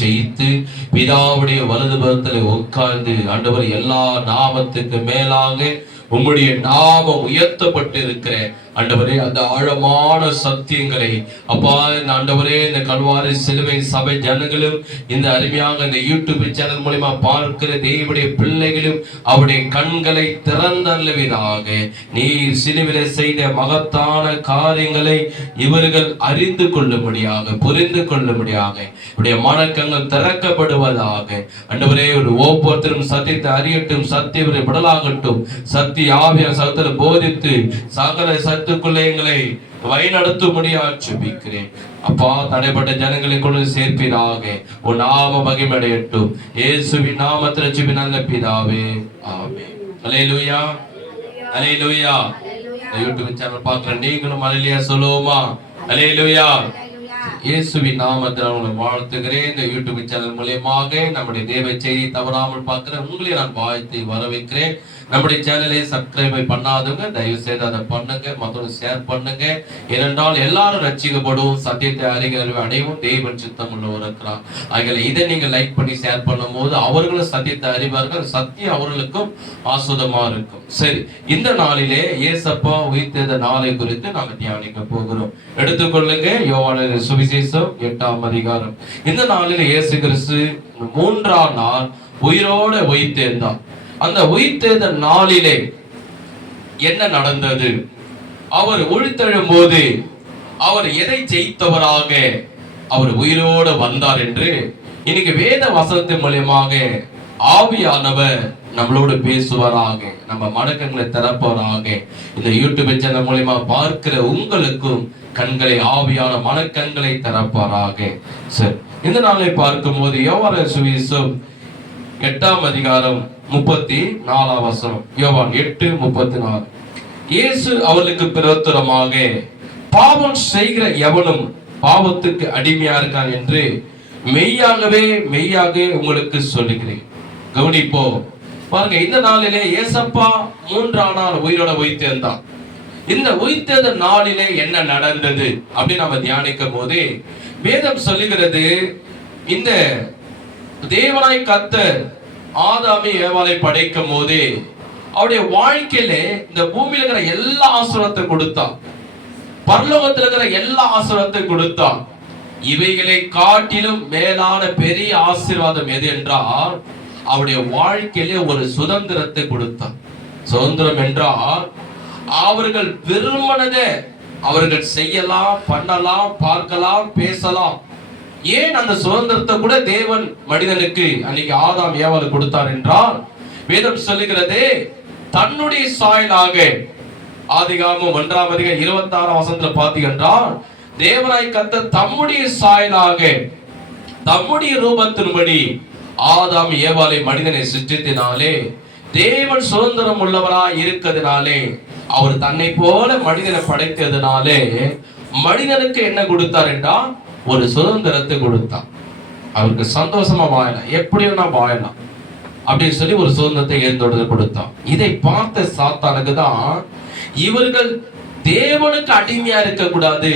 ஜெயித்து பிதாவுடைய வலது பக்கத்தில் உட்கார்ந்து ஆண்டவர் எல்லா நாமத்துக்கு மேலாக உம்முடைய நாமம் உயர்த்தப்பட்டு இருக்கிற ஆண்டவரே அந்த ஆழமான சத்தியங்களை அப்பா இந்த ஆண்டவரே இந்த கல்வாரி சிலுவை சபை ஜனங்களும் இந்த அருமையாக இந்த யூடியூப் சேனல் மூலமா பார்க்கிற தேவனுடைய பிள்ளைகளும் அவருடைய கண்களை திறந்தள்ளவிதாக நீர் சிலுவிலே செய்த மகத்தான காரியங்களை இவர்கள் அறிந்து கொள்ளும்படியாக புரிந்து கொள்ளும்படியாக இவருடைய மனக்கங்கள் திறக்கப்படுவதாக ஆண்டவரே ஒரு ஒவ்வொருத்தரும் சத்தியத்தை அறியட்டும், சத்தியவரை விடலாகட்டும், சத்திய ஆவியார் சகத்தில் போதித்து சகல சத்துக்குள்ளே எங்களை வழிநடத்தும்படியாக ஜெபிக்கிறேன். அப்பா தடைப்பட்ட ஜனங்களை கொண்டு சேர்ப்பீராக, உன் நாம மகிமையடையட்டும். இயேசுவின் நாமத்தில் ஜெபிக்கிறேன் நல்ல பிதாவே, ஆமென். அல்லேலூயா, அல்லேலூயா. யூடியூப் சேனல் பார்க்குற நீங்களும் அல்லேலூயா சொல்லுவோமா? அல்லேலூயா. இயேசுவின் நாமத்தில் உங்களை வாழ்த்துகிறேன். இந்த யூடியூப் சேனல் மூலமாக நம்முடைய தேவ செய்தி தவறாமல் பார்க்கிற உங்களை நான் வாழ்த்து வரவேற்கிறேன். நம்முடைய சேனலை சப்ஸ்கிரைப் பண்ணாதவங்க தயவு செய்து அதை பண்ணுங்க, மற்றவங்க ஷேர் பண்ணுங்க. ஏனென்றால் எல்லாரும் ரட்சிக்கப்படும், சத்தியத்தை அறிஞர்கள் அடையவும் தேவன் சித்தம் உள்ளவர் இருக்கிறார். ஆகிய இதை நீங்க லைக் பண்ணி ஷேர் பண்ணும் போது அவர்களும் சத்தியத்தை அறிவார்கள், சத்தியம் அவர்களுக்கும் ஆசுதமா இருக்கும். சரி, இந்த நாளிலே இயேசப்பா உயிர்த்தெழுந்த நாளை குறித்து நாங்கள் தியானிக்க போகிறோம். எடுத்துக்கொள்ளுங்க யோவானின் சுவிசேஷம் 8ஆம் அதிகாரம். இந்த நாளில் இயேசு கிறிஸ்து 3ஆம் நாள் உயிரோடு உயிர்த்தெழுந்தார். அந்த உயிர்த்தெழுந்த நாளிலே என்ன நடந்தது? அவர் உயிர்த்தெழும் போது அவர் எதை ஜெயித்தவராக அவர் உயிரோடு வந்தார் என்று இன்னைக்கு வேத வசனத்தின் மூலமாக ஆவியானவர் நம்மளோடு பேசுவாராக, நம்ம மனக்கங்களை திறப்பவராக. இந்த யூடியூப் சேனல் மூலமா பார்க்கிற உங்களுக்கும் கண்களை ஆவியான மனக்கண்களை திறப்பாராக. சரி, இந்த நாளை பார்க்கும் போது யோவான் சுவிசேஷம் 8ஆம் அதிகாரம் 34ஆம் வசனம். யோவான் 8:34. இயேசு அவர்களுக்கு பிரத்துரமாக, பாவம் செய்கிற எவனும் பாவத்துக்கு அடிமையா இருக்கான் என்று மெய்யாகவே மெய்யாக உங்களுக்கு சொல்லுகிறேன். கவனிப்போ பாருங்க, இந்த நாளிலே இயேசப்பா 3ஆம் நாள் உயிரோட உயிர்த்தெழுந்தார். இந்த உயிர்த்தெழுந்த நாளிலே என்ன நடந்தது அப்படின்னு நம்ம தியானிக்கும் போது வேதம் சொல்லுகிறது, இந்த தேவனாய் கர்த்தர் ஆதாமி ஏவாளை படைக்கும் போது அவருடைய வாழ்க்கையில இந்த பூமியில இருக்கிற எல்லா ஆசீர்வாதத்தை கொடுத்தான், பரலோகத்தில் இருக்கிற எல்லா ஆசீர்வாதத்தை கொடுத்தான். இவைகளை காட்டிலும் மேலான பெரிய ஆசீர்வாதம் எது என்றால் அவருடைய வாழ்க்கையிலே ஒரு சுதந்திரத்தை கொடுத்தான். சுதந்திரம் என்றால் அவர்கள் விரும்பினதை அவர்கள் செய்யலாம், பண்ணலாம், பார்க்கலாம், பேசலாம். ஏன் அந்த சுதந்திரத்தை கூட தேவன் மனிதனுக்கு அன்னைக்கு ஆதாம் ஏவாளை கொடுத்தார் என்றால் வேதம் சொல்லுகிறது, தன்னுடைய சாயலாக. ஆதிகாமம் 1ஆம் அதிகாரம் 26ஆம் வசனத்துல பார்த்தீங்கன்னா தேவனாய் கர்த்தர் தம்முடைய சாயலாக தம்முடைய ரூபத்தின்படி ஆதாம் ஏவாளை மனிதனை சிருஷ்டித்தினாலே தேவன் சுதந்திரம் உள்ளவராய் இருக்கிறதுனாலே அவர் தன்னை போல மனிதனை படைத்ததுனாலே மனிதனுக்கு என்ன கொடுத்தார் என்றால் ஒரு சுதந்திரத்தை கொடுத்தான். அவருக்கு சந்தோஷமா வாழலாம், எப்படியும் நான் வாழலாம் அப்படின்னு சொல்லி ஒரு சுதந்திரத்தை ஏற்படுத்த கொடுத்தான். இதை பார்த்த சாத்தானுக்கு தான் இவர்கள் தேவனுக்கு அடிமையா இருக்க கூடாது,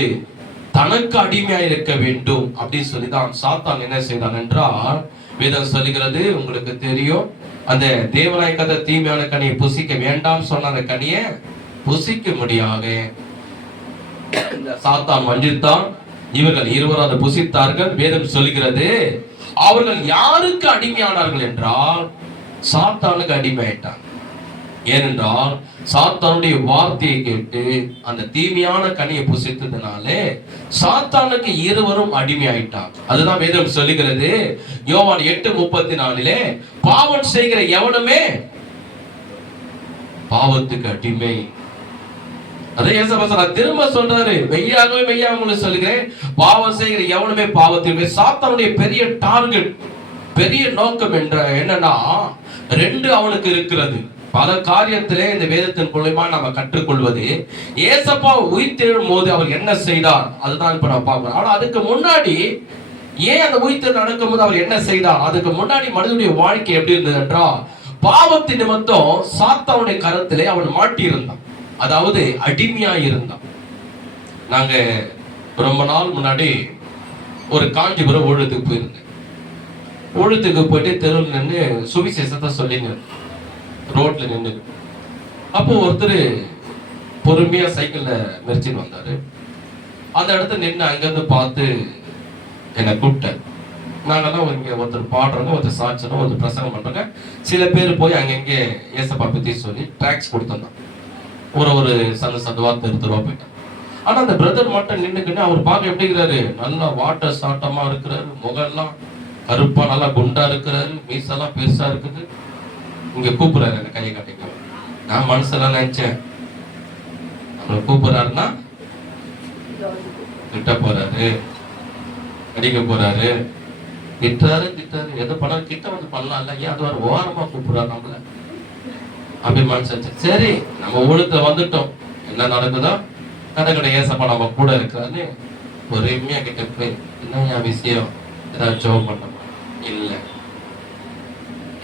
தனக்கு அடிமையா இருக்க வேண்டும் அப்படின்னு சொல்லிதான் சாத்தான் என்ன செய்தான் என்றால் வேதம் சொல்லுகிறது, உங்களுக்கு தெரியும், அந்த தேவனாய் கர்த்தர் தீமையான கனியை புசிக்க வேண்டாம் சொன்ன அந்த கனியை புசிக்க முடியாத சாத்தான் வஞ்சித்தான். இவர்கள் இருவரும் அதை புசித்தார்கள். வேதம் சொல்லுகிறது, அவர்கள் யாருக்கு அடிமையானார்கள் என்றால் சாத்தானுக்கு அடிமையாயிட்டான். ஏனென்றால் சாத்தானுடைய வார்த்தையை கேட்டு அந்த தீமையான கனியை புசித்ததுனாலே சாத்தானுக்கு இருவரும் அடிமையாயிட்டான். அதுதான் வேதம் சொல்லுகிறது யோவான் 8:34, பாவம் செய்கிற எவனுமே பாவத்துக்கு அடிமை. அதே இயேசு திரும்ப சொல்றாரு, மெய்யாகவே மெய்யாக உங்களுக்கு சொல்லுகிறேன், பாவம் செய்கிற எவனுமே பாவத்தில். சாத்தானுடைய பெரிய டார்கெட், பெரிய நோக்கம் என்னன்னா 2 அவனுக்கு இருக்கிறது. பல காரியத்திலே இந்த வேதத்தின் மூலமா நம்ம கற்றுக்கொள்வது, ஏசப்பா உயிர்த்தெழும் போது அவர் என்ன செய்தார் அதுதான் இப்ப நம்ம பார்க்கிறோம். ஆனா அதுக்கு முன்னாடி ஏன் அந்த உயிர்த்தெழுதல் நடக்கும் போது அவர் என்ன செய்தார், அதுக்கு முன்னாடி மனிதனுடைய வாழ்க்கை எப்படி இருந்தது என்றால் பாவத்தின் நிமித்தம் சாத்தானுடைய கரத்திலே அவன் மாட்டி இருந்தான், அதாவது அடிமையா இருந்தான். நாங்க ரொம்ப நாள் முன்னாடி ஒரு காஞ்சிபுரம் ஊழியத்துக்கு போயிருந்தேன். ஊழியத்துக்கு போயிட்டு தெருவில் நின்று சுவிசேஷத்தை சொல்லிங்க ரோட்ல நின்று. அப்போ ஒருத்தர் பொறுமையா சைக்கிள்ல மெரிச்சிட்டு வந்தாரு. அந்த இடத்துல நின்று அங்கிருந்து பார்த்து என்னை கூப்பிட்டார். நாங்கெல்லாம் இங்க ஒருத்தர் பாடுறோங்க, ஒருத்தர் சாட்சணும், ஒருத்தர் பிரசங்கம் பண்றாங்க. சில பேர் போய் அங்கங்கே ஏசப்பா பத்தி சொல்லி ட்ராக்ஸ் கொடுத்தோம். ஒரு சந்த வார்த்தை 20 ரூபா போயிட்டான். ஆனா அந்த பிரதர் மட்டும் நின்றுக்கிட்டு அவர் பார்க்க எப்படி இருக்கிறாரு, நல்லா வாட்டர் சாட்டமா இருக்கிறாரு, முகம்லாம் கருப்பா நல்லா குண்டா இருக்கிறாரு, மீசெல்லாம் பெருசா இருக்குது. இங்க கூப்பிடுறாரு, என்ன கையை காட்டிக்க. நான் மனசெல்லாம் நினைச்சேன் அவரை கூப்பிடுறாருன்னா திட்ட போறாரு, அடிக்க போறாரு, திட்டாரு எது பண்ண கிட்ட வந்து பண்ணலாம்ல, ஏன் அது ஒரு ஓரமா கூப்பிடுறாரு நம்மள அப்படி மனசு. சரி நம்ம ஊழத்தை வந்துட்டோம், என்ன நடக்குதோ கடை ஏசப்பா நம்ம கூட இருக்காரு. பொறுமையா கிட்ட போய் என்ன விஷயம், ஏதாவது ஜோம் பண்ண இல்ல,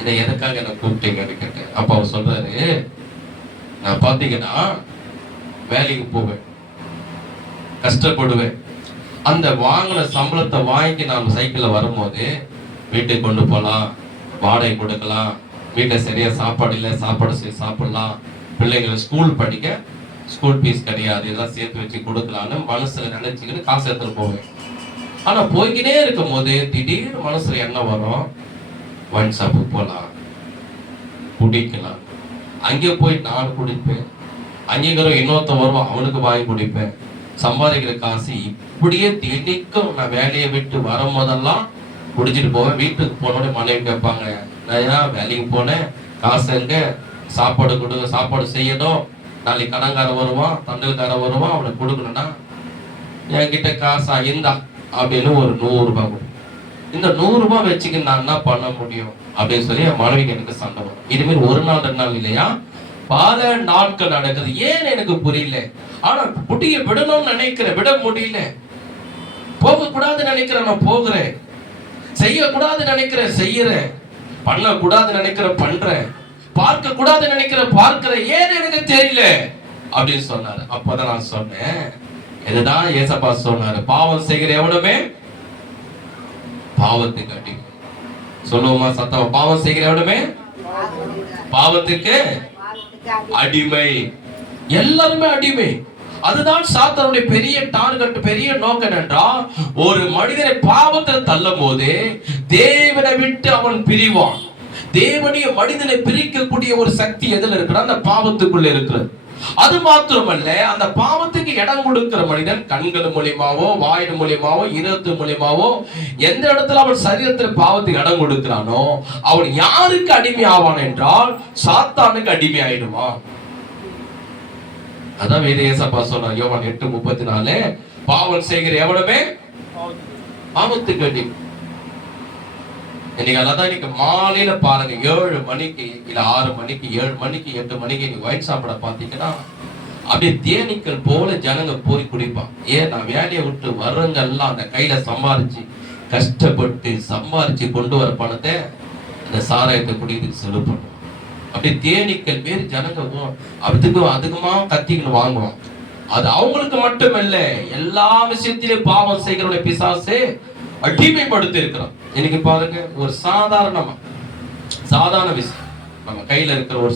இதை எதுக்காக என்ன கூப்பிட்டீங்கன்னு கேட்டேன். அப்ப அவர் சொல்றாரு, நான் பாத்தீங்கன்னா வேலைக்கு போவேன், கஷ்டப்படுவேன், அந்த வாங்கின சம்பளத்தை வாங்கி நான் சைக்கிள்ல வரும்போது வீட்டுக்கு கொண்டு போகலாம், வாடகை கொடுக்கலாம், வீட்டில் சரியா சாப்பாடு இல்லை, சாப்பாடு சாப்பிடலாம், பிள்ளைங்களை ஸ்கூல் படிக்க ஸ்கூல் ஃபீஸ் கிடையாது, இதெல்லாம் சேர்த்து வச்சு கொடுக்கலான்னு மனசுல நினைச்சுக்கிட்டு காசு எடுத்துட்டு போவேன். ஆனா போய்கிட்டே இருக்கும் போது திடீர்னு மனசுல என்ன வரும், ஒயின் ஷாப்புக்கு போகலாம், குடிக்கலாம், அங்கே போய் நான் குடிப்பேன், அங்கேங்கிற இன்னொருத்த வருவான் அவனுக்கு வாங்கி குடிப்பேன், சம்பாதிக்கிற காசு இப்படியே திணிக்கும். நான் வேலையை விட்டு வரும்போதெல்லாம் குடிச்சிட்டு போவேன். வீட்டுக்கு போனோட மனைவி கேட்பாங்க, நான் வேலைக்கு போனேன், காசு எங்க, சாப்பாடு கொடு, சாப்பாடு செய்யணும், நாளைக்கு கடன்காரன் வருவான், தண்டல்காரன் வருவான், அவனுக்கு கொடுக்கணும்னா என்கிட்ட காசா இந்தா அப்படின்னு ஒரு 100 ரூபாய் கொடு. இந்த 100 ரூபாய் வச்சுக்க நான் என்ன பண்ண முடியும் அப்படின்னு சொல்லி என் மனைவிக்கு எனக்கு சண்டை வரும். இதுமாரி 1 நாள் 2 நாள் இல்லையா, பல நாட்கள் நடக்குது. ஏன் எனக்கு புரியல. ஆனா குட்டியை விடணும்னு நினைக்கிறேன், விட முடியல. போக கூடாதுன்னு நினைக்கிறேன், நான் போகிறேன். செய்யக்கூடாதுன்னு நினைக்கிறேன், செய்யறேன். பண்ணக்கூடாதுன்னு நினைக்கிறேன், பண்றேன். பார்க்க கூடாதுன்னு நினைக்கிறேன், பார்க்கிறேன். ஏன் எனக்கு தெரியல அப்படின்னு சொன்னாரு. அப்பதான் நான் சொன்னேன், இதுதான் ஏசப்பா சொன்னாரு, பாவம் செய்கிற எவனுமே பாவத்துக்கு அடிமை. சொல்லுவோமா சத்தமா, பாவம் செய்கிற எவனுமே பாவத்துக்கு அடிமை. எல்லாருமே அடிமை. அதுதான் சாத்தானுடைய பெரிய டார்கெட், பெரிய நோக்கம் என்றால் ஒரு மனிதனை பாவத்தை தள்ளும் போது தேவனை விட்டு அவன் பிரிவான். தேவனைய மனிதனை பிரிக்கக்கூடிய ஒரு சக்தி எதில் இருக்கிற, அந்த பாவத்துக்குள்ள இருக்கிறது. அது மாத்திரமல்ல, அந்த பாவத்துக்கு இடம் கொடுக்கிற மனிதன் கண்கள் மூலியமாவோ, வாயின் மூலியமாவோ, இருதய மூலியமாவோ எந்த இடத்துல அவன் சரீரத்தில் பாவத்துக்கு இடம் கொடுக்கிறானோ அவன் யாருக்கு அடிமை ஆவான் என்றால் சாத்தானுக்கு அடிமை ஆயிடுவான். அதான் வேத ஏசப்பா சொன்னார் யோவான் 8:34, பாவம் செய்கிற எவனுமே பாவத்துக்கு அடிமை. இன்னைக்கு அதான் இன்னைக்கு மாலையில பாருங்க, 7 மணிக்கு இல்ல 6 மணிக்கு 7 மணிக்கு 8 மணிக்கு நீ ஒயின் சாப்பிட பாத்தீங்கன்னா அப்படியே தேனீக்கள் போல ஜனங்க போய் குடிப்பான். ஏன், நான் வேலையை விட்டு வர்றவங்கெல்லாம் அந்த கையில சம்பாதிச்சு கஷ்டப்பட்டு சம்பாதிச்சு கொண்டு வர பணத்தை அந்த சாராயத்தை குடிக்கிறதுக்கு செலவு பண்ணுவான். அப்படியே தேனீக்கள் பேர் ஜனங்க அதுக்குமா கத்திக்கணும் வாங்குவான். அது அவங்களுக்கு மட்டுமல்ல, எல்லா விஷயத்திலும் பாவம் செய்கிறவனை பிசாசு அடிமைப்படுத்தி இருக்கிறான். இன்னைக்கு பாருங்க, ஒரு சாதாரண விஷயம், நம்ம கையில இருக்கிற ஒரு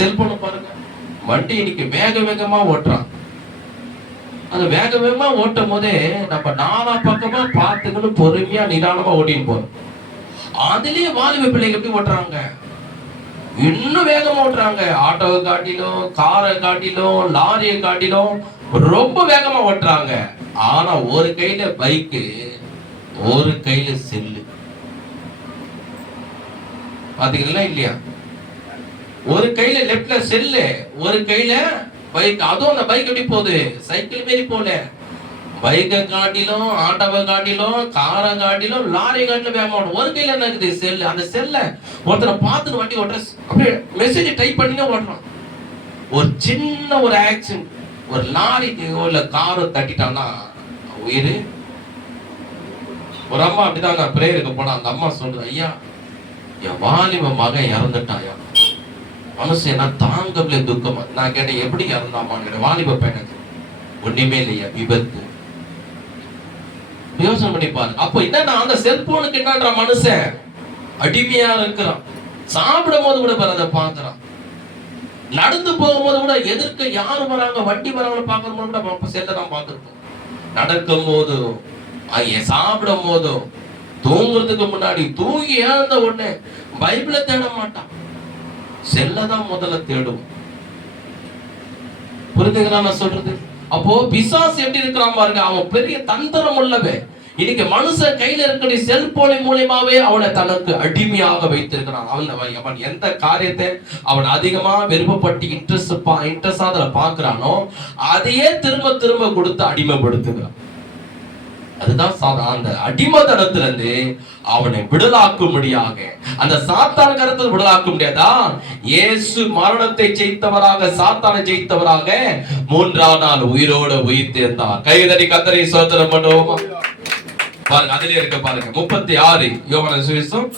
செல்போன் பாருங்க, வண்டி இன்னைக்கு வேக வேகமா ஓட்டுறான். அது வேக வேகமா ஓட்டும் போதே நம்ம நாலா பக்கமா பார்த்துக்கணும், பொறுமையா நிதானமா ஓட்டின்னு போறோம். அதுலயே வாலிப பிள்ளைங்க எப்படி ஓட்டுறாங்க, இன்னும் வேகமா ஓட்டுறாங்க. ஆட்டோவை காட்டிலும், காரை காட்டிலும், லாரியை காட்டிலும் ரொம்ப வேகமா ஓட்டுறாங்க. ஆனா ஒரு கையில பைக்கு, ஒரு கையில செல்லு. பாத்தீங்களா இல்லையா? ஒரு கையில லெப்ட்ல செல்லு, ஒரு கையில பைக். அதுவும் அந்த பைக் எப்படி போகுது, சைக்கிள் மாரி போல. பைக்கை காட்டிலும், ஆட்டோவை காட்டிலும், காரை காட்டிலும், லாரி காட்டிலும் வேகமா ஓடும். ஒரு கையில என்ன இருக்குது, செல்லு. அந்த செல்ல ஒருத்தரை பார்த்துட்டு வண்டி ஓட்டுற, அப்படியே மெசேஜ் டைப் பண்ணினே ஓட்டுறான். ஒரு சின்ன ஒரு ஆக்சிடென்ட், ஒரு லாரிக்கோ இல்ல காரோ தட்டிட்டான்னா உயிர். ஒரு அம்மா அப்படிதாங்க பிரேயருக்கு போனா, அந்த அம்மா சொல்றது, ஐயா என் வாலிப மகன் இறந்துட்டாயா. மனசு என்ன தாங்கல துக்கமா. நான் கேட்டேன், எப்படி இறந்தாமான்னு கேட்டேன். வாலிப பையனுக்கு ஒண்ணுமே இல்லையா, விபத்து. யோசனை பண்ணி பாருங்க. அப்போ என்னன்னா அந்த செல்போனுக்கு என்னன்ற மனுஷன் அடிமையா இருக்கிறான். சாப்பிடும் போது கூட அதை பாக்குறான். நடந்து போகும்போது கூட எதிர்க்க யாரு வராங்க, வண்டி வராங்கன்னு பாக்கும்போது கூட செல்ல தான் பார்த்துருப்போம். நடக்கும் போதும் சாப்பிடும் போதும் தூங்குறதுக்கு முன்னாடி தூங்கி ஏந்த உடனே பைபிளை தேட மாட்டான், செல்லதான் முதல்ல தேடுவோம். புரிஞ்சுங்களா நான் சொல்றது? அப்போ பிசாசு எப்படி இருக்கிறான் பாருங்க, அவன் பெரிய தந்திரம் உள்ளவே. இன்னைக்கு மனுஷன் கையில இருக்கிற செல்போன் மூலியமாவே அவனை தனக்கு அடிமையாக வைத்திருக்கிறான். அவன் எந்த காரியத்தை அவன் அதிகமா விருப்பப்பட்டு இன்ட்ரெஸ்டா பாக்குறானோ அதையே திரும்ப திரும்ப கொடுத்து அடிமைப்படுத்துகிறான். அதுதான் அந்த அடிமதனத்துல இருந்து அவனை விடுதலாக்கும்படியாக, அந்த சாத்தான் கருத்தில் விடுதலாக்க முடியாதா? இயேசு மரணத்தை ஜெயித்தவராக, சாத்தானை ஜெயித்தவராக 3ஆம் நாள் உயிரோடு உயிர்த்தெழுந்தார். கைதடி கர்த்தரை ஸ்தோத்திரம் பண்ணுவோமா? பாருங்க, அதிலே இருக்க பாருங்க 36 யோவான் சுவிசேஷம்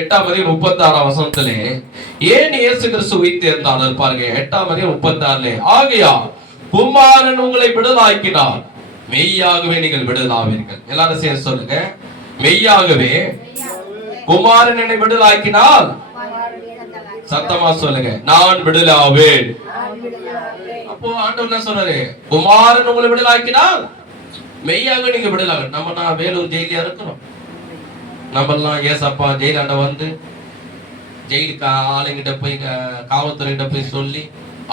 8:36 வசனத்திலே ஏன் இயேசு கிறிஸ்து உயிர்த்தெழுந்தார் பாருங்க. 8:36 ஆகையா குமாரன் உங்களை விடுதலாக்கினார், மெய்யாகவே நீங்கள் விடுதலாவீர்கள். எல்லாரும் சேர்ந்து சொல்லுங்க, மெய்யாகவே குமாரன் என்னை விடுதலாக்கினால், சத்தமா சொல்லுங்க, நான் விடுதலாவேன். அப்போ ஆண்டவர் என்ன சொல்றாரு? குமாரன் உங்களை விடுதலாக்கினால் மெய்யாக நீங்க விடலாம். நம்ம வேலூர் ஜெயிலியா இருக்கிறோம். நம்ம எல்லாம் ஏசப்பா ஜெயிலாண்ட வந்து ஜெயிலுக்கு ஆளுங்கிட்ட போய் காவல்துறைகிட்ட போய் சொல்லி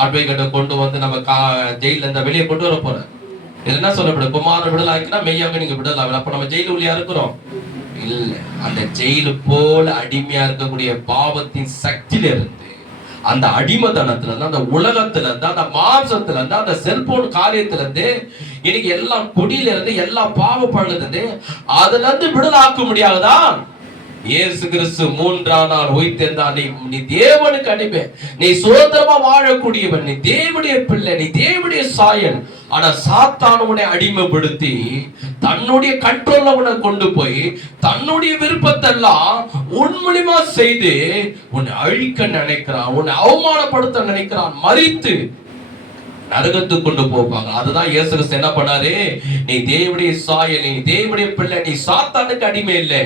அட்வைகிட்ட கொண்டு வந்து நம்ம ஜெயில இருந்து வெளியே கொண்டு வர போற. இது என்ன சொல்லப்படும்? குமாரன் விடலாக்கினா மெய்யாக நீங்க விடலாம். அப்ப நம்ம ஜெயிலு உள்ளியா இருக்கிறோம் இல்ல. அந்த ஜெயிலு போல அடிமையா இருக்கக்கூடிய பாவத்தின் சக்தியில இருந்து, அந்த அடிமதனத்துல இருந்து, அந்த உலகத்துல இருந்து, அந்த மாம்சத்துல இருந்து, அந்த செல்போன் காரியத்துல இருந்து, இன்னைக்கு எல்லாம் குடியில இருந்து, எல்லா பாவ பழக்கத்துல இருந்து, அதுல இருந்து விடுதலாக்க முடியாதுதான். இயேசு கிறிஸ்து 3ஆம் நாள் உயிர்த்தெழுந்தார். நீ தேவனுக்கு அடிமை, நீ சுதந்திரமா வாழக்கூடியவன், நீ தேவனுடைய பிள்ளை, நீ தேவனுடைய சாயல். ஆனா சாத்தான் உன்னை அடிமைப்படுத்தி தன்னுடைய கண்ட்ரோல்ல உன்னை கொண்டு போய் தன்னுடைய விருப்பத்தை எல்லாம் உன் மூலியமா செய்து உன்னை அழிக்க நினைக்கிறான், உன்னை அவமானப்படுத்த நினைக்கிறான், மறித்து நரகத்துக்கு கொண்டு போவாங்க. அதுதான் இயேசு கிறிஸ்து என்ன பண்ணாரு? நீ தேவனுடைய சாயல், நீ தேவனுடைய பிள்ளை, நீ சாத்தானுக்கு அடிமை இல்லை,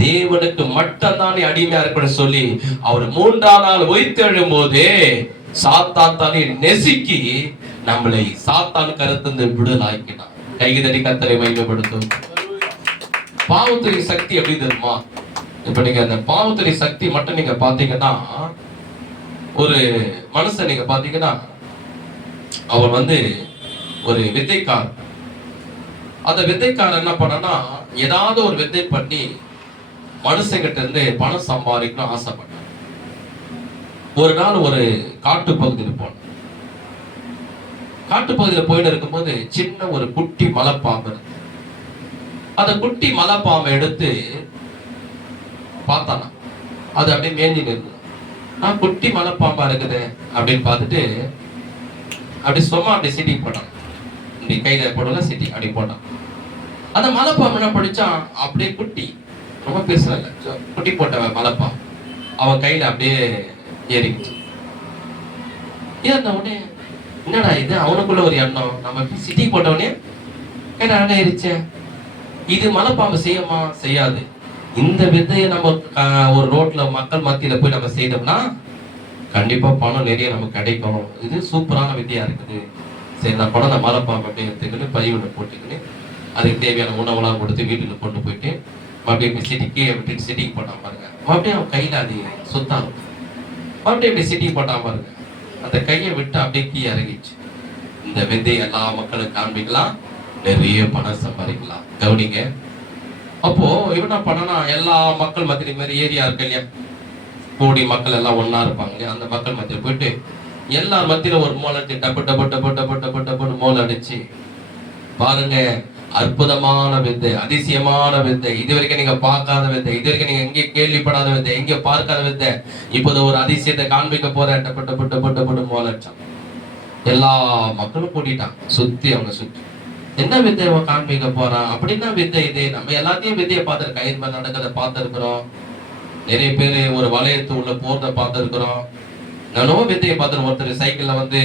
தேவனுக்கு மட்டும்தான் நீ அடிமையா இருக்கணும் சொல்லி அவர் 3ஆம் நாள் உயிர்த்தெழும் போது சாத்தான் தானே நெசுக்கி நம்மளை சாத்தான் கருத்து விடுதலாக்கினான். கைதடி கர்த்தரை மகிமைப்படுத்தும். பாவத்தின் சக்தி எப்படி தெரியுமா? இப்ப நீங்க அந்த பாவத்தின் சக்தி மட்டும் நீங்க பாத்தீங்கன்னா, ஒரு மனுஷன் நீங்க பாத்தீங்கன்னா அவர் வந்து ஒரு வித்தைக்காரர். அந்த வித்தைக்காரர் என்ன பண்ணனா, ஏதாவது ஒரு வித்தை பண்ணி மனுஷங்கிட்ட இருந்து பணம் சம்பாதிக்கணும் ஆசைப்பட்டார். ஒரு நாள் ஒரு காட்டு பகுதியில் போன. காட்டு பகுதியில் போயிட்டு இருக்கும்போது சின்ன ஒரு குட்டி மலைப்பாம்பு இருக்கு. அந்த குட்டி மலைப்பாம்பை எடுத்து பார்த்தானா, அது அப்படியே மேஞ்சி நின்று, நான் குட்டி மலைப்பாம்பா இருக்குது அப்படின்னு பார்த்துட்டு அப்படி சும்மா அப்படி சிட்டி போட்டான். இப்படி கையில போடல, சிட்டி அப்படி போட்டான். அந்த மலைப்பாம்பு என்ன படிச்சான், அப்படியே குட்டி, ரொம்ப பெருசா இல்ல, குட்டி போட்ட மலைப்பாம்பு அவன் கையில அப்படியே ஏறிக்கிச்சு. ஏறின உடனே என்னடா இது, அவனுக்குள்ள ஒரு எண்ணம், நம்ம சிட்டி போட்டவனே கையில ஏறிச்ச, இது மலைப்பாம்பு செய்யுமா? செய்யாது. இந்த வித்தையை நம்ம ஒரு ரோட்ல மக்கள் மத்தியில போய் நம்ம செய்தோம்னா கண்டிப்பா பணம் நிறைய நமக்கு கிடைக்கும், இது சூப்பரான வித்தையா இருக்குது. சரி, நான் பணம் அந்த மலைப்பாம்பு அப்படியே எடுத்துக்கிட்டு பதிவுல போட்டுக்கிட்டு அதுக்கு தேவையான உணவுலாம் கொடுத்து வீட்டுக்கு கொண்டு போயிட்டு மறுபடியும் சிட்டிக்கு அப்படின்னு சிட்டிக்கு போட்டான் பாருங்க. மறுபடியும் அவன் கையில அது சுத்தாகும். மறுபடியும் இப்படி சிட்டிக்கு போட்டான் பாருங்க. அந்த கையை விட்டு அப்படியே கீ இறங்கிச்சு. இந்த வித்தை எல்லா மக்களுக்கு காண்பிக்கலாம், நிறைய பணம் சம்பாதிக்கலாம். கவனிங்க. அப்போ இவனா பண்ணனா, எல்லா மக்கள் மத்திய மாதிரி ஏரியா இருக்கு இல்லையா, கோடி மக்கள் எல்லாம் ஒன்னா இருப்பாங்க இல்லையா, அந்த மக்கள் மத்தியில போயிட்டு எல்லார் மத்தியில ஒரு மோளை அடிச்சு டப்பு டப்பு டப்பு டப்பு டப்பு டப்புன்னு மோளை அடிச்சு பாருங்க, அற்புதமான வித்தை, அதிசயமான வித்தை, இது வரைக்கும் நீங்க பார்க்காத வித்தை, இது வரைக்கும் நீங்க எங்கே கேள்விப்படாத வித்தை, எங்க பார்க்காத வித்தை, இப்போது ஒரு அதிசயத்தை காண்பிக்க போறேன். டப்பு டப்பு டப்பு டப்புன்னு மோளை அடிச்சான். எல்லா மக்களும் கூட்டிட்டான் சுத்தி, அவங்க சுத்தி என்ன வித்தை அவன் காண்பிக்க போறான் அப்படின்னா வித்தை இது. நம்ம எல்லாத்தையும் வித்தையை பார்த்துருக்கோம், கயிறு மேல நடக்கிறத பார்த்துருக்கிறோம், நிறைய பேர் ஒரு வளையத்து உள்ள போறத பார்த்துருக்கிறோம், நானும் வித்தையை பார்த்துருக்கோம். ஒருத்தர் சைக்கிள்ல வந்து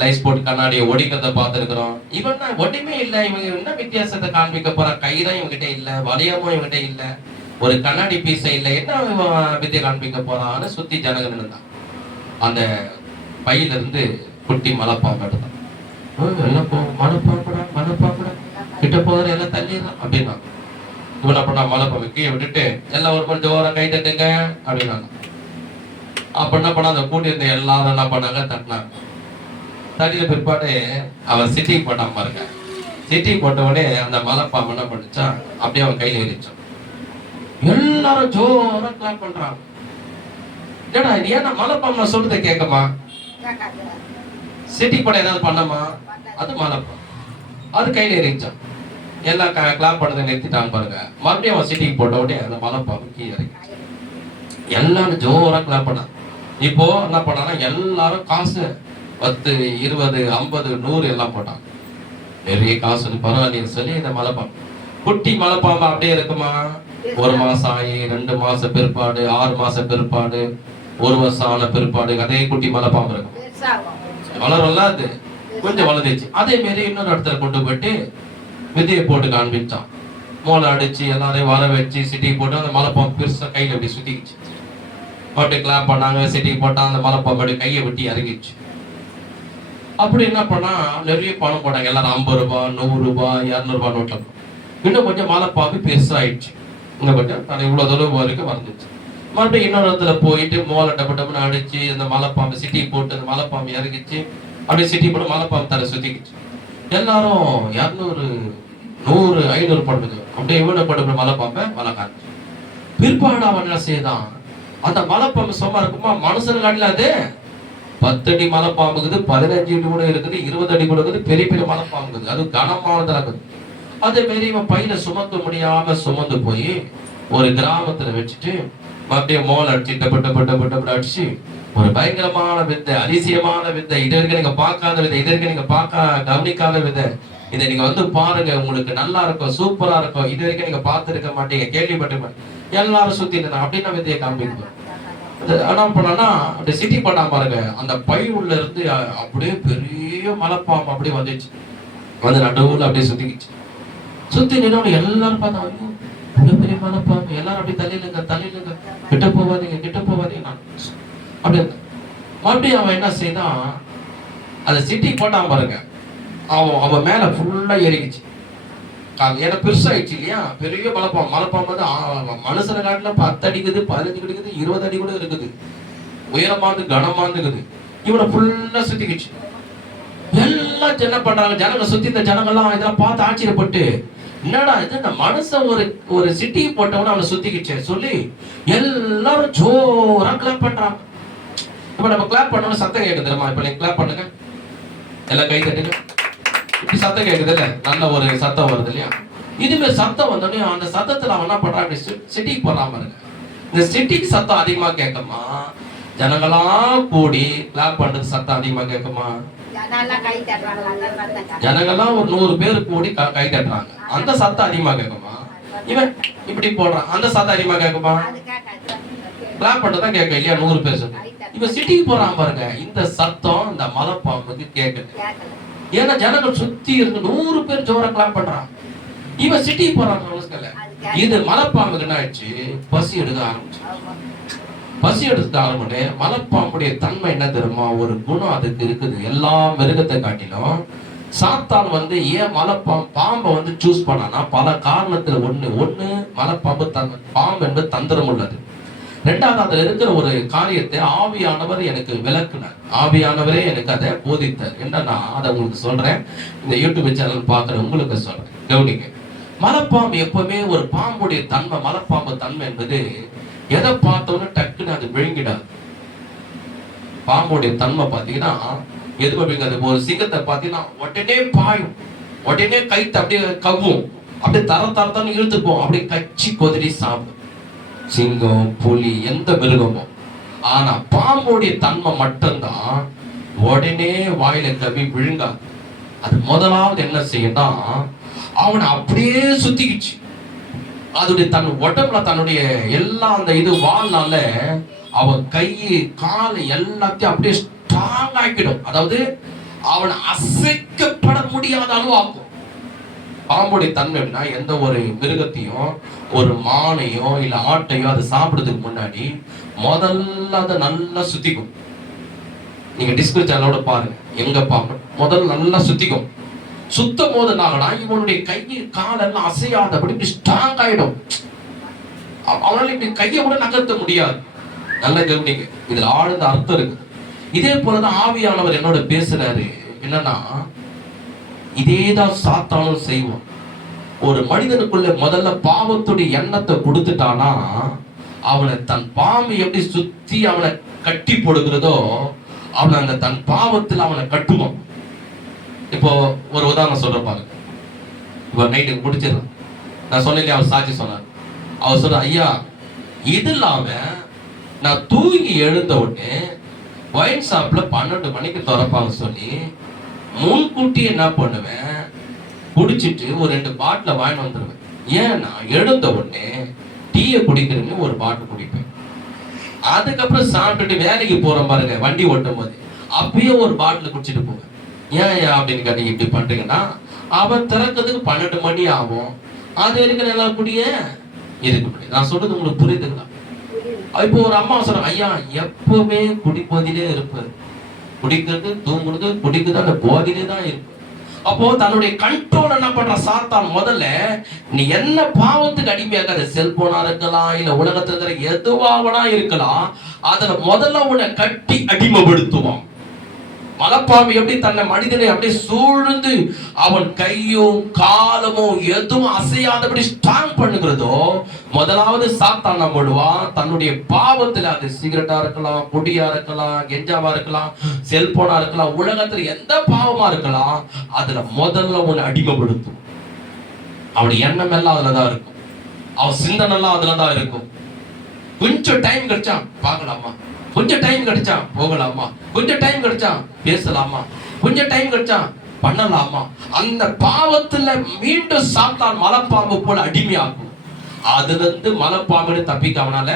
லைஸ் போட்டு கண்ணாடியை ஒடிக்கிறத பார்த்துருக்கிறோம். இவன் ஒண்ணுமே இல்லை, இவங்க என்ன வித்தியாசத்தை காண்பிக்க போறான்? கைதான் இவங்கிட்ட இல்லை, வளையமும் இவங்கிட்ட இல்லை, ஒரு கண்ணாடி பீஸை இல்லை, என்ன வித்தியை காண்பிக்க போறான்னு சுத்தி ஜனங்கள் இருந்தான். அந்த பையில இருந்து குட்டி மலைப்பாம்பு எடுத்தான். எல்லாம் மலைப்பாம்புடா மலைப்பாம்புடா, கிட்ட போகிற எல்லாம் தள்ளிடலாம் அப்படின்னா. இவன் அப்படின்னா மலைப்பாம்பு கீழே விட்டுட்டு எல்லாம் ஒரு மாதிரி ஜோரம் கை தட்டுங்க அப்படின்னாங்க. அப்ப என்ன பண்ணா, அந்த கூட்டி இருந்த எல்லாரும் என்ன பண்ணாங்க, தட்டினாங்க. தட்டின பிற்பாடு அவன் சிட்டிங் போட்டான் பாருங்க. சிட்டிங் போட்ட உடனே அந்த மலைப்பாம்பு என்ன பண்ணிச்சான், அப்படியே அவன் கையில எரிச்சான். எல்லாரும் ஜோரா கிளாப் பண்றாங்க. ஏடா இது ஏன்னா மலைப்பாம்பு சொல்றதை கேட்கமா, சிட்டிங் போட ஏதாவது பண்ணமா, அது மலைப்பாம்பு அது கையில எரிச்சான். எல்லாம் கிளாப் பண்ணதை நிறுத்திட்டாங்க பாருங்க. மறுபடியும் அவன் சிட்டிங் போட்ட உடனே அந்த மலைப்பாம்பு கீழே இறங்கிச்சு. எல்லாரும் ஜோரா கிளாப் பண்ணாங்க. இப்போ என்ன பண்ணாங்கன்னா, எல்லாரும் காசு 10, 20, 50, 100 எல்லாம் போட்டாங்க. நிறைய காசு பரவாயில்லைன்னு சொல்லி இந்த மலைப்பாம்பு, குட்டி மலைப்பாம்பு அப்படியே இருக்குமா, 1 மாசம் ஆகி 2 மாசம் பிற்பாடு, 6 மாசம் பிற்பாடு, 1 வருஷம் ஆன பிற்பாடு அதே குட்டி மலைப்பாம்பு இருக்கும். வளரும்ல, அது கொஞ்சம் வளர்ந்துச்சு. அதே மாரி இன்னொரு இடத்துல கொண்டு போயிட்டு விதையை போட்டு காண்பிச்சான். மோளை அடிச்சு எல்லாரையும் வர வச்சு சிட்டி போட்டு அந்த மலைப்பாம்பு பெருசா கையில அப்படி சுத்திக்கிச்சு. அப்படி கிளாப் பண்ணாங்க, சிட்டி போட்டா அந்த மலைப்பாம்பு அப்படி கையை விட்டு இறங்கிச்சு. அப்படி என்ன பண்ணா, நிறைய பணம் போட்டாங்க. எல்லாரும் 50 ரூபாய், 100 ரூபாய், 200 ரூபாய் நோட்ல. இன்னும் கொஞ்சம் மலைப்பாம்பு பெருசா ஆயிடுச்சு. இன்னும் கொஞ்சம் இவ்வளவு தூரம் வரைக்கும் வந்துச்சு. மறுபடியும் இன்னொரு இடத்துல போயிட்டு மோளை டப்பு டப்புன்னு அடிச்சு அந்த மலைப்பாம்பு சிட்டி போட்டு அந்த மலைப்பாம்பு இறங்கிச்சு. அப்படியே சிட்டி போட்டு மலைப்பாம்பு தலை சுத்திக்கிச்சு. எல்லாரும் 200, 100, 500 போடுறது. அப்படியே இவனை போட்டு மலைப்பாம்பை வளர்க்காரு. பிற்பாடு அவன் என்ன செய்தான், அந்த மலைப்பாம்பு சும்மா இருக்குமா, மனுஷன் காட்டில அது 10 அடி மலைப்பாம்பு இருக்குது, 15 அடி கூட இருக்குது, 20 அடி கூட இருக்குது, பெரிய பெரிய மலைப்பாம்பு இருக்குது, அது கனமானதா இருக்குது. அதே மாரி இவன் பையில சுமக்க முடியாம சுமந்து போய் ஒரு கிராமத்துல வச்சுட்டு மறுபடியும் மோல் அடிச்சு டப்பு அடிச்சு ஒரு பயங்கரமான வித்தை, அதிசயமான வித்தை, இது வரைக்கும் நீங்க பார்க்காத விதை, இது வரைக்கும் நீங்க கவனிக்காத விதை, இதை நீங்க வந்து பாருங்க, உங்களுக்கு நல்லா இருக்கும், சூப்பரா இருக்கும், இது வரைக்கும் நீங்க பார்த்துருக்க மாட்டீங்க, கேள்விப்பட்டிருக்க. எல்லாரும் சுத்தி இருந்தா அப்படின்னா வித்தையை காண்பிக்கும். என்ன பண்ணா, அப்படி சிட்டி பண்ணா பாருங்க, அந்த பை உள்ள இருந்து அப்படியே பெரிய மலைப்பாம்பு அப்படியே வந்துச்சு. வந்து நடுவுல அப்படியே சுத்திக்கிச்சு. சுத்தி நின்று எல்லாரும் பார்த்தா, ஐயோ பெரிய மலைப்பாம்பு, எல்லாரும் அப்படி தள்ளிடுங்க, கிட்ட போவாதீங்க அப்படி. மறுபடியும் அவன் என்ன செய்தான், அந்த சிட்டி போட்டான் பாருங்க, அவன் மேல ஃபுல்லா ஏறிக்கிச்சு. ஏன்னா பெருசாயிடுச்சு இல்லையா, பெரிய மலைப்பாம்பு வந்து மனுஷன காட்டுல 10 அடிக்குது, 15 அடிக்குது, 20 அடி கூட இருக்குது, உயரமாந்து கனமாந்துக்குது. இவனை ஃபுல்லா சுத்திக்கிச்சு. எல்லாம் என்ன பண்றாங்க, ஜனங்க சுத்தி இந்த ஜனங்கள்லாம் இதெல்லாம் பார்த்து ஆச்சரியப்பட்டு, என்னடா இது, இந்த மனுஷன் ஒரு சிட்டி போட்டவன அவனை சுத்திக்கிச்சே சொல்லி எல்லாரும் ஜோரா கிளாப் பண்றாங்க. இப்ப நம்ம கிளாப் பண்ணோம்னு சத்தம் கேட்குது தெரியுமா? இப்ப நீங்க கிளாப் பண்ணுங்க, எல்லாம் கை தட்டுங்க. இப்படி சத்தம் கேட்குது இல்ல, நல்ல ஒரு சத்தம் வருது இல்லையா? இதுமே சத்தம் வந்தோடனே அந்த சத்தத்துல அவன் என்ன பண்றான், அப்படி சிட்டிக்கு போறாம இருங்க. இந்த சிட்டிக்கு சத்தம் அதிகமா கேட்குமா, ஜனங்களாம் கூடி கிளாப் பண்றது சத்தம் அதிகமா கேட்குமா? ஜனங்கள்லாம் ஒரு 100 பேர் கூடி கை தட்டுறாங்க, அந்த சத்தம் அதிகமா கேட்குமா? இவன் இப்படி போடுறான், அந்த சத்தம் அதிகமா கேட்குமா? கிளாப் பண்றதான் கேட்க இல்லையா, 100 பேர் சொல்லி. இவன் சிட்டிக்கு போறான் பாருங்க, இந்த சத்தம் இந்த மலைப்பாம்புக்கு கேட்கல. ஏன்னா ஜனங்கள் சுத்தி இருந்து 100 பேர் ஜோரா கிளாப் பண்றான். இவன் சிட்டிக்கு போறான். இது மலைப்பாம்புக்கு என்ன ஆயிடுச்சு, பசி எடுக்க ஆரம்பிச்சு. பசி எடுக்க ஆரம்பிச்சு மலைப்பாம்புடைய தன்மை என்ன தெரியுமா, ஒரு குணம் அதுக்கு இருக்குது. எல்லா மிருகத்தை காட்டிலும் சாத்தான் வந்து ஏன் பாம்பை வந்து சூஸ் பண்ணானா, பல காரணத்துல. ஒண்ணு மலைப்பாம்பு பாம்பு என்பது தந்திரம் உள்ளது. 2வது, அதுல இருக்கிற ஒரு காரியத்தை ஆவியானவர் எனக்கு விளக்குனார், ஆவியானவரே எனக்கு அதை போதித்தார். என்னன்னா அதை உங்களுக்கு சொல்றேன், இந்த யூடியூப் சேனல் பாக்குற உங்களுக்கு சொல்றேன், கவனிங்க. மலைப்பாம்பு எப்பவுமே ஒரு பாம்புடைய தன்மை, மலைப்பாம்பு தன்மை என்பது எதை பார்த்தோன்னு டக்குன்னு அது விழுங்கிடாது. பாம்புடைய தன்மை பாத்தீங்கன்னா எது அப்படிங்கிறது, ஒரு சிங்கத்தை பாத்தீங்கன்னா உடனே பாயும், உடனே கைத்து அப்படியே கவ்வும், அப்படியே தரத்தான்னு இழுத்துப்போம், அப்படியே கச்சி கொதிரி சாப்பிடும். சிங்கம், புலி, எந்த மிருகமும். ஆனா பாம்புடைய தன்மை மட்டும்தான் உடனே வாயில கவி விழுங்காது. அது முதலாவது என்ன செய்யும்னா, அவனை அப்படியே சுத்திக்கிச்சு. அதோடைய தன் உடம்புல தன்னுடைய எல்லா அந்த இது வாழ்நாள அவன் கை கால் எல்லாத்தையும் அப்படியே ஸ்ட்ராங் ஆக்கிடும். அதாவது அவனை அசைக்கப்பட முடியாத அளவாக்கும். பாம்புடைய தன்மை எப்படின்னா, எந்த ஒரு மிருகத்தையும் ஒரு மானையோ இல்ல ஆட்டையோ அதை சாப்பிடுறதுக்கு முன்னாடி முதல்ல அதை நல்லா சுத்திக்கும். நீங்க டிஸ்கவரி சேனலோட பாருங்க, எங்க பாம்பு முதல்ல நல்லா சுத்திக்கும். சுத்தம் போது என்னாகனா இவனுடைய கையை காலெல்லாம் அசையாதபடி இப்படி ஸ்ட்ராங் ஆயிடும். அவனால இப்படி கையை கூட நகர்த்த முடியாது. நல்ல கவனிங்க, இதுல ஆழ்ந்த அர்த்தம் இருக்கு. இதே போலதான் ஆவியானவர் என்னோட பேசுறாரு. என்னன்னா, இதேதான் சாத்தானும் செய்வோம். ஒரு மனிதனுக்குள்ள முதல்ல பாவத்துடைய எண்ணத்தை கொடுத்துட்டானா, அவனை தன் பாம்பு எப்படி சுத்தி அவனை கட்டி போடுகிறதோ, அவன் அந்த தன் பாவத்தில் அவனை கட்டுவான். இப்போ ஒரு உதாரணம் சொல்ற பாருங்க. இப்போ நைட்டுக்கு முடிச்சிடலாம். நான் சொன்னேன், அவர் சாட்சி சொன்னார். அவர் சொல்ற, ஐயா இது இல்லாம நான் தூங்கி எழுந்த உடனே ஒயின் ஷாப்ல 12 மணிக்கு திறப்பாங்க சொல்லி முன்கூட்டி என்ன பண்ணுவேன், குடிச்சிட்டு ஒரு 2 பாட்டில வாங்கிட்டு வந்துடுவேன். ஏன்னா எழுந்த உடனே டீயை குடிக்கிறேன்னு ஒரு பாட்டில் குடிப்பேன். அதுக்கப்புறம் சாப்பிட்டுட்டு வேலைக்கு போற பாருங்க, வண்டி ஓட்டும் போது அப்பயே ஒரு பாட்டில் குடிச்சிட்டு போவேன். ஏன் அப்படின்னு கேட்டீங்க, இப்படி பண்றீங்கன்னா அவன் திறக்கிறதுக்கு 12 மணி ஆகும். அது வரைக்கும் நல்லா குடிய இதுக்கு முடியும். நான் சொல்றது உங்களுக்கு புரியுதுங்களா? இப்போ ஒரு அம்மா சொல்றாங்க, ஐயா எப்பவுமே குடிப்போதிலே இருப்பாரு, குடிக்கிறது தூங்குறது குடிக்கிறது அந்த போதிலே தான் இருப்பாரு. அப்போ தன்னுடைய கண்ட்ரோல் என்ன பண்ற சாத்தான், முதல்ல நீ என்ன பாவத்துக்கு அடிமையாக்காத, செல்போனா இருக்கலாம் இல்ல உலகத்துல இருக்கிற எதுவாகனா இருக்கலாம், அதுல முதல்ல உன்னை கட்டி அடிமைப்படுத்துவான். மலைப்பாம்பு எப்படி தன்னை மனிதனை அப்படியே சூழ்ந்து அவன் கையும் காலமும் எதுவும் அசையாதபடி ஸ்ட்ராங் பண்ணுகிறதோ, முதலாவது சாத்தான் போடுவான் தன்னுடைய பாவத்துல. அது சிகரெட்டா இருக்கலாம், குடியா இருக்கலாம், கெஞ்சாவா இருக்கலாம், செல்போனா இருக்கலாம், உலகத்துல எந்த பாவமா இருக்கலாம், அதுல முதல்ல உன்னை அடிமைப்படுத்தும். அவனுடைய எண்ணம் எல்லாம் அதுலதான் இருக்கும், அவன் சிந்தனை எல்லாம் அதுலதான் இருக்கும். கொஞ்சம் டைம் கிடைச்சா பார்க்கலாமா, கொஞ்சம் டைம் கிடைச்சா போகலாமா, கொஞ்சம் டைம் கிடைச்சா பேசலாமா, கொஞ்சம் டைம் கிடைச்சா பண்ணலாமா, அந்த பாவத்துல மீண்டும் சாத்தான் மலைப்பாம்பு போல அடிமையாகும். அதுல இருந்து மலைப்பாம்பு தப்பிக்க அவனால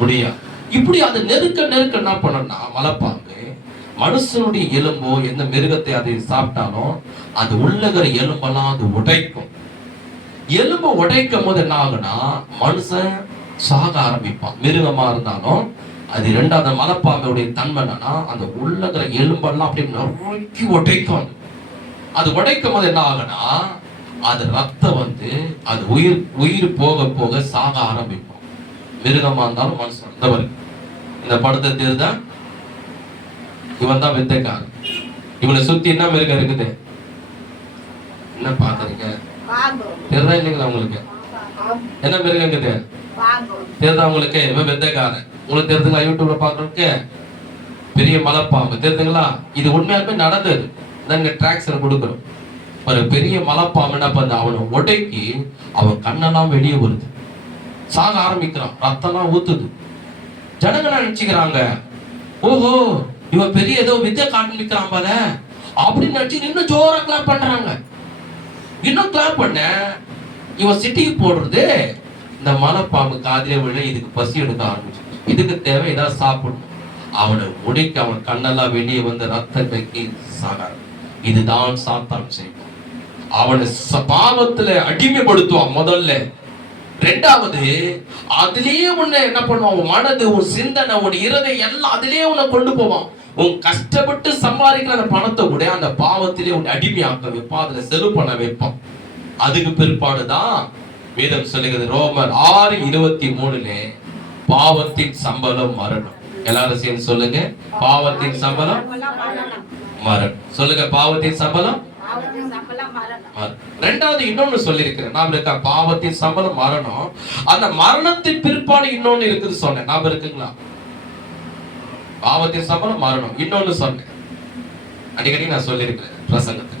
முடியாது. இப்படி அது நெருக்க நெருக்க என்ன பண்ணா, மலைப்பாம்பு மனுஷனுடைய எலும்போ எந்த மிருகத்தை அதை சாப்பிட்டாலும் அது உள்ளகிற எலும்பெல்லாம் அது உடைக்கும். எலும்பு உடைக்கும் போது என்ன ஆகுனா, மனுஷன் சாக ஆரம்பிப்பான். மிருகமா இருந்தாலும் அது இரண்டாவது மலைப்பாம்புடைய தன்மை என்னன்னா, அந்த உள்ளகிற எலும்பெல்லாம் அப்படியே நறுக்கி உடைக்கும். அது உடைக்கும் போது என்ன ஆகுனா, அது ரத்தம் வந்து அது உயிர் போக போக சாக ஆரம்பிக்கும். மிருகமா இருந்தாலும் மனுஷன் இருந்தவர். இந்த படத்தை தெரிஞ்சா இவன் தான் வித்தைக்காரன். இவனை சுத்தி என்ன மிருகம் இருக்குது, என்ன பாக்குறீங்க தெரியுதா இல்லைங்களா உங்களுக்கு? என்ன மிருகம் இருக்குது தெரியுதா உங்களுக்கு? இவன் வித்தைக்காரன். உங்களுக்கு தெரிஞ்சுங்களா? யூடியூப்ல பாக்குறதுக்கு பெரிய மலைப்பாம்பு தெரிஞ்சுங்களா? இது உண்மையாலுமே நடந்தது. டிராக்ஷன் கொடுக்குறோம். ஒரு பெரிய மலைப்பாம்பு என்ன பண்ண, அவனை உடைக்கி அவன் கண்ணெல்லாம் வெளியே வருது, சாக ஆரம்பிக்கிறான், ரத்தம்லாம் ஊத்துது. ஜனங்க நினைச்சுக்கிறாங்க, ஓஹோ இவன் பெரிய ஏதோ வித்தை காண்பிக்கிறான் பாரு அப்படின்னு நினைச்சு இன்னும் ஜோரா கிளாப் பண்றாங்க. இன்னும் கிளாப் பண்ண இவன் சிட்டிக்கு போடுறது இந்த மலைப்பாம்பு காதிலே விழ இதுக்கு பசி எடுக்க ஆரம்பிச்சு. இதுக்கு தேவை ஏதாவது சாப்பிடணும். அவனை முடிக்க அவன் கண்ணெல்லாம் வெளியே வந்து ரத்தம் கக்கி சாக. இதுதான் சாத்தான் செய்வான். அவனை பாவத்துல அடிமைப்படுத்துவான் முதல்ல. ரெண்டாவது அதுலயே உன்னை என்ன பண்ணுவான், உன் மனது, உன் சிந்தனை, உன் இருதயம் எல்லாம் அதுலயே உன்னை கொண்டு போவான். உன் கஷ்டப்பட்டு சம்பாதிக்கிற அந்த பணத்தை கூட அந்த பாவத்திலே உன்னை அடிமையாக்க வைப்பான், அதுல செலவு பண்ண வைப்பான். அதுக்கு பிற்பாடுதான் வேதம் சொல்லுகிறது, ரோமர் 6:23 பாவத்தின் சம்பளம் மரணம். எல்லாரும் சேர்ந்து சொல்லுங்க, பாவத்தின் சம்பளம் மரணம். சொல்லுங்க, பாவத்தின் சம்பளம். ரெண்டாவது இன்னொன்னு சொல்லி இருக்கிறேன், நாம இருக்க பாவத்தின் சம்பளம் மரணம். அந்த மரணத்தின் பிற்பாடு இன்னொன்னு இருக்குது சொன்னேன், நாம இருக்குங்களா? பாவத்தின் சம்பளம் மரணம். இன்னொன்னு சொன்னேன், அடிக்கடி நான் சொல்லி இருக்கிறேன் பிரசங்கத்தை.